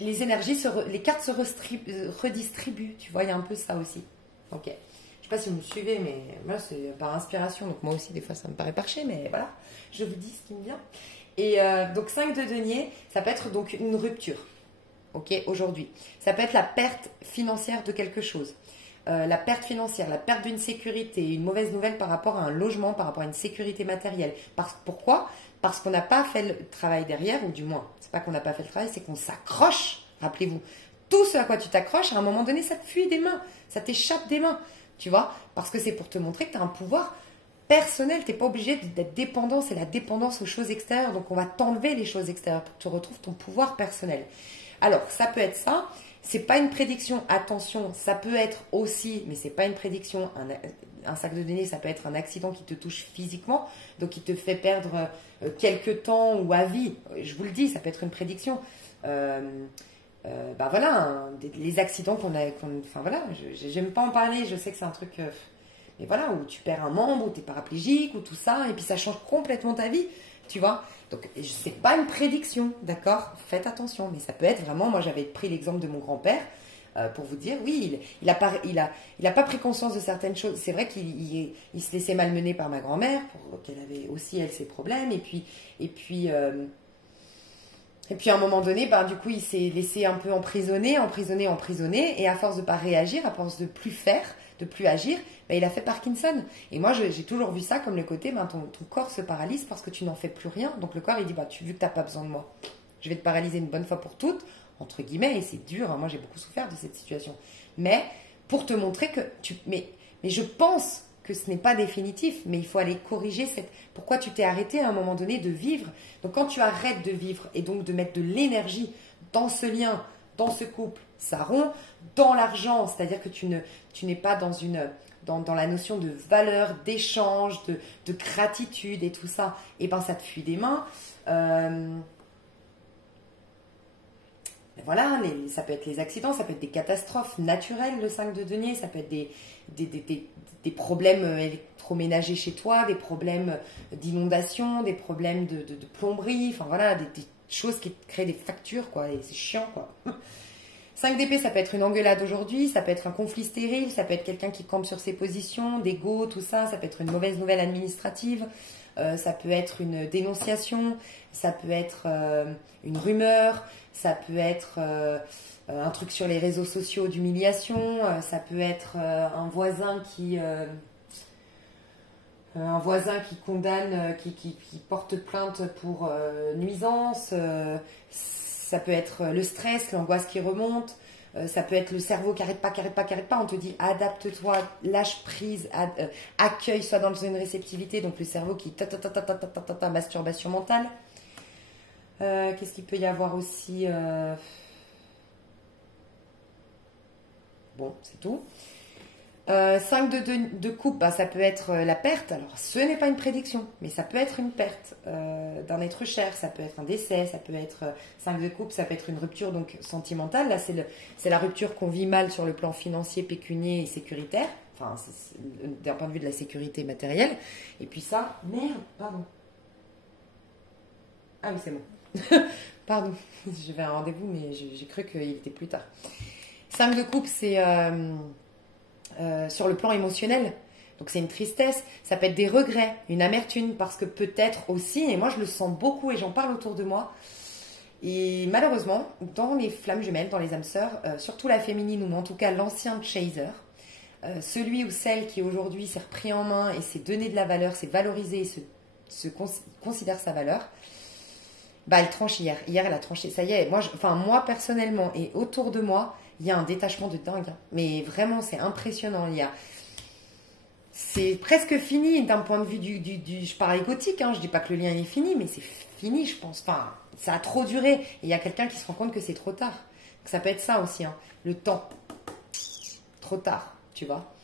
les énergies, les cartes se redistribuent. Tu vois, il y a un peu ça aussi. Ok. Je sais pas si vous me suivez, mais moi, c'est par inspiration. Donc moi aussi, des fois, ça me paraît parché, mais voilà. Je vous dis ce qui me vient. Et donc 5 de denier, ça peut être donc une rupture. Ok, aujourd'hui. Ça peut être la perte financière de quelque chose. La perte financière, la perte d'une sécurité, une mauvaise nouvelle par rapport à un logement, par rapport à une sécurité matérielle. Pourquoi? Parce qu'on n'a pas fait le travail derrière, ou du moins, c'est pas qu'on n'a pas fait le travail, c'est qu'on s'accroche. Rappelez-vous, tout ce à quoi tu t'accroches, à un moment donné, ça te fuit des mains, ça t'échappe des mains, tu vois? Parce que c'est pour te montrer que tu as un pouvoir personnel, tu n'es pas obligé d'être dépendant, c'est la dépendance aux choses extérieures, donc on va t'enlever les choses extérieures pour que tu retrouves ton pouvoir personnel. Alors, ça peut être ça. C'est pas une prédiction, attention, ça peut être aussi, mais c'est pas une prédiction, un sac de données, ça peut être un accident qui te touche physiquement, donc qui te fait perdre quelques temps ou à vie. Je vous le dis, ça peut être une prédiction. Bah voilà, les accidents enfin voilà, j'aime pas en parler, je sais que c'est un truc, mais voilà, où tu perds un membre, où tu es paraplégique, ou tout ça, et puis ça change complètement ta vie, tu vois. Donc, c'est pas une prédiction, d'accord? Faites attention, mais ça peut être vraiment... Moi, j'avais pris l'exemple de mon grand-père pour vous dire, oui, il a pas pris conscience de certaines choses. C'est vrai qu'il se laissait malmener par ma grand-mère, pour qu'elle avait aussi, elle, ses problèmes. Et puis à un moment donné, ben, du coup, il s'est laissé un peu emprisonner. Et à force de pas réagir, à force de plus faire, de plus agir, ben, il a fait Parkinson. Et moi, j'ai toujours vu ça comme le côté, ben, ton corps se paralyse parce que tu n'en fais plus rien. Donc le corps, il dit, bah, vu que tu n'as pas besoin de moi, je vais te paralyser une bonne fois pour toutes, entre guillemets, et c'est dur, hein, moi j'ai beaucoup souffert de cette situation. Mais pour te montrer que mais je pense que ce n'est pas définitif, mais il faut aller corriger pourquoi tu t'es arrêté à un moment donné de vivre. Donc quand tu arrêtes de vivre et donc de mettre de l'énergie dans ce lien, dans ce couple, ça rompt, dans l'argent, c'est-à-dire que tu n'es pas dans la notion de valeur, d'échange, de gratitude et tout ça, et ben ça te fuit des mains. voilà, ça peut être les accidents, ça peut être des catastrophes naturelles, le 5 de denier, ça peut être des problèmes électroménagers chez toi, des problèmes d'inondation, des problèmes de plomberie, enfin voilà, des choses qui créent des factures, quoi, et c'est chiant, quoi. 5 d'épée, ça peut être une engueulade aujourd'hui, ça peut être un conflit stérile, ça peut être quelqu'un qui campe sur ses positions, d'ego, tout ça, ça peut être une mauvaise nouvelle administrative, ça peut être une dénonciation, ça peut être une rumeur, ça peut être un truc sur les réseaux sociaux d'humiliation, ça peut être un voisin qui condamne, qui porte plainte pour nuisance, ça peut être le stress, l'angoisse qui remonte, ça peut être le cerveau qui arrête pas, on te dit adapte-toi, lâche prise, accueille, sois dans une réceptivité, donc le cerveau qui masturbation mentale. Qu'est-ce qu'il peut y avoir aussi Bon, c'est tout. 5 de coupe, bah, ça peut être la perte. Alors, ce n'est pas une prédiction, mais ça peut être une perte d'un être cher, ça peut être un décès, ça peut être 5 de coupe, ça peut être une rupture donc sentimentale. Là, c'est la rupture qu'on vit mal sur le plan financier, pécunier et sécuritaire. Enfin, d'un point de vue de la sécurité matérielle. Et puis ça, merde, pardon. Ah oui, c'est bon. Pardon, j'avais un rendez-vous, mais j'ai cru qu'il était plus tard. 5 de coupe, c'est sur le plan émotionnel. Donc c'est une tristesse, ça peut être des regrets, une amertume, parce que peut-être aussi, et moi je le sens beaucoup et j'en parle autour de moi, et malheureusement, dans les flammes jumelles, dans les âmes sœurs, surtout la féminine, ou en tout cas l'ancien chaser, celui ou celle qui aujourd'hui s'est repris en main et s'est donné de la valeur, s'est valorisé et considère sa valeur, bah elle tranche hier. Hier elle a tranché, ça y est. Moi personnellement et autour de moi, il y a un détachement de dingue. Hein. Mais vraiment, c'est impressionnant. C'est presque fini d'un point de vue je parle égotique, hein. Je dis pas que le lien est fini, mais c'est fini, je pense. Enfin, ça a trop duré. Et il y a quelqu'un qui se rend compte que c'est trop tard. Donc, ça peut être ça aussi, hein. Le temps. Trop tard, tu vois.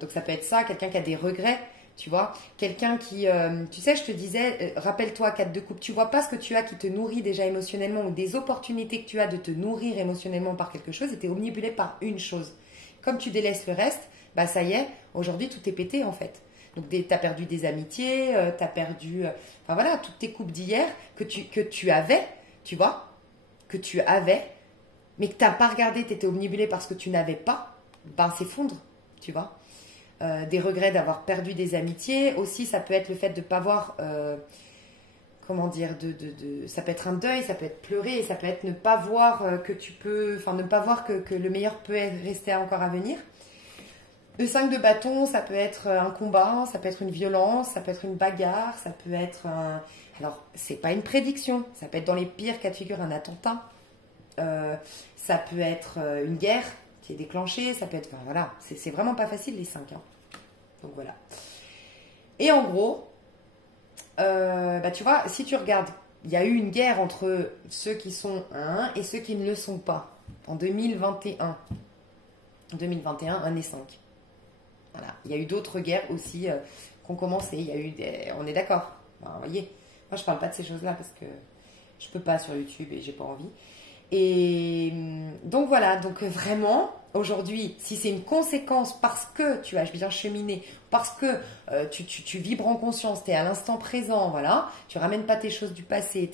Donc ça peut être ça, quelqu'un qui a des regrets. Tu vois, quelqu'un qui, tu sais, je te disais, rappelle-toi, 4 de coupe, tu vois pas ce que tu as qui te nourrit déjà émotionnellement ou des opportunités que tu as de te nourrir émotionnellement par quelque chose et tu es omnibulé par une chose. Comme tu délaisses le reste, bah ça y est, aujourd'hui tout est pété en fait. Donc tu as perdu des amitiés, tu as perdu, enfin voilà, toutes tes coupes d'hier que tu avais, tu vois, que tu avais, mais que tu n'as pas regardé, tu étais omnibulé parce que tu n'avais pas, ben s'effondre, tu vois. Des regrets d'avoir perdu des amitiés. Aussi, ça peut être le fait de ne pas voir, comment dire, ça peut être un deuil, ça peut être pleurer, et ça peut être ne pas voir que tu peux, enfin ne pas voir que le meilleur peut rester encore à venir. Le 5 de bâton, ça peut être un combat, ça peut être une violence, ça peut être une bagarre, ça peut être un... Alors, c'est pas une prédiction, ça peut être dans les pires cas de figure un attentat, ça peut être une guerre qui est déclenchée, ça peut être... Enfin, voilà, c'est vraiment pas facile les 5, hein. Donc voilà. Et en gros, bah, tu vois, si tu regardes, il y a eu une guerre entre ceux qui sont 1 et ceux qui ne le sont pas. En 2021. 2021, 1 et 5. Voilà. Il y a eu d'autres guerres aussi qui ont commencé. Il y a eu on est d'accord. Enfin, vous voyez, moi je parle pas de ces choses-là parce que je peux pas sur YouTube et j'ai pas envie. Et donc voilà, donc vraiment, aujourd'hui, si c'est une conséquence parce que tu as bien cheminé, parce que tu vibres en conscience, tu es à l'instant présent, voilà, tu ramènes pas tes choses du passé,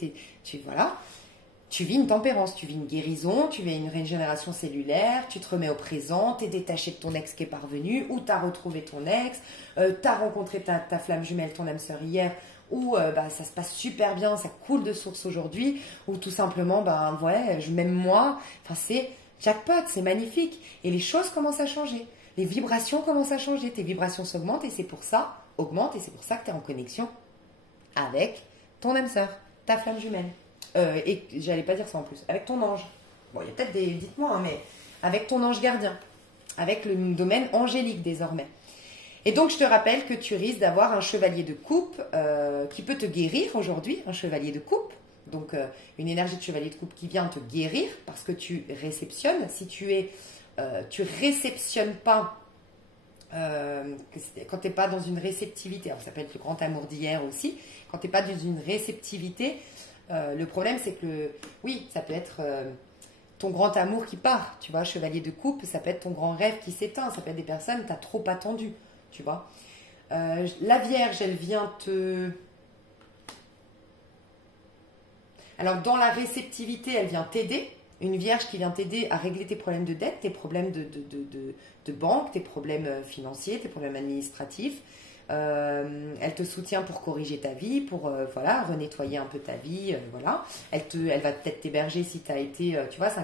voilà, tu vis une tempérance, tu vis une guérison, tu vis une régénération cellulaire, tu te remets au présent, tu es détaché de ton ex qui est parvenu, ou tu as retrouvé ton ex, tu as rencontré ta flamme jumelle, ton âme sœur hier, ou bah, ça se passe super bien, ça coule de source aujourd'hui, ou tout simplement, bah, ouais, même moi, enfin c'est jackpot, c'est magnifique. Et les choses commencent à changer, les vibrations commencent à changer, tes vibrations s'augmentent et c'est pour ça, que tu es en connexion avec ton âme sœur, ta flamme jumelle. Et j'allais pas dire ça en plus, avec ton ange. Bon, il y a peut-être dites-moi, hein, mais avec ton ange gardien, avec le domaine angélique désormais. Et donc, je te rappelle que tu risques d'avoir un chevalier de coupe qui peut te guérir aujourd'hui, un chevalier de coupe. Donc, une énergie de chevalier de coupe qui vient te guérir parce que tu réceptionnes. Si tu réceptionnes pas, quand tu n'es pas dans une réceptivité, alors ça peut être le grand amour d'hier aussi, quand tu n'es pas dans une réceptivité, le problème c'est que, oui, ça peut être ton grand amour qui part, tu vois. Chevalier de coupe, ça peut être ton grand rêve qui s'éteint, ça peut être des personnes, tu as trop attendu, tu vois. La Vierge, elle vient te... Alors, dans la réceptivité, elle vient t'aider. Une Vierge qui vient t'aider à régler tes problèmes de dette, tes problèmes de banque, tes problèmes financiers, tes problèmes administratifs. Elle te soutient pour corriger ta vie, pour voilà, renettoyer un peu ta vie. Voilà. Elle va peut-être t'héberger si tu as été... tu vois, c'est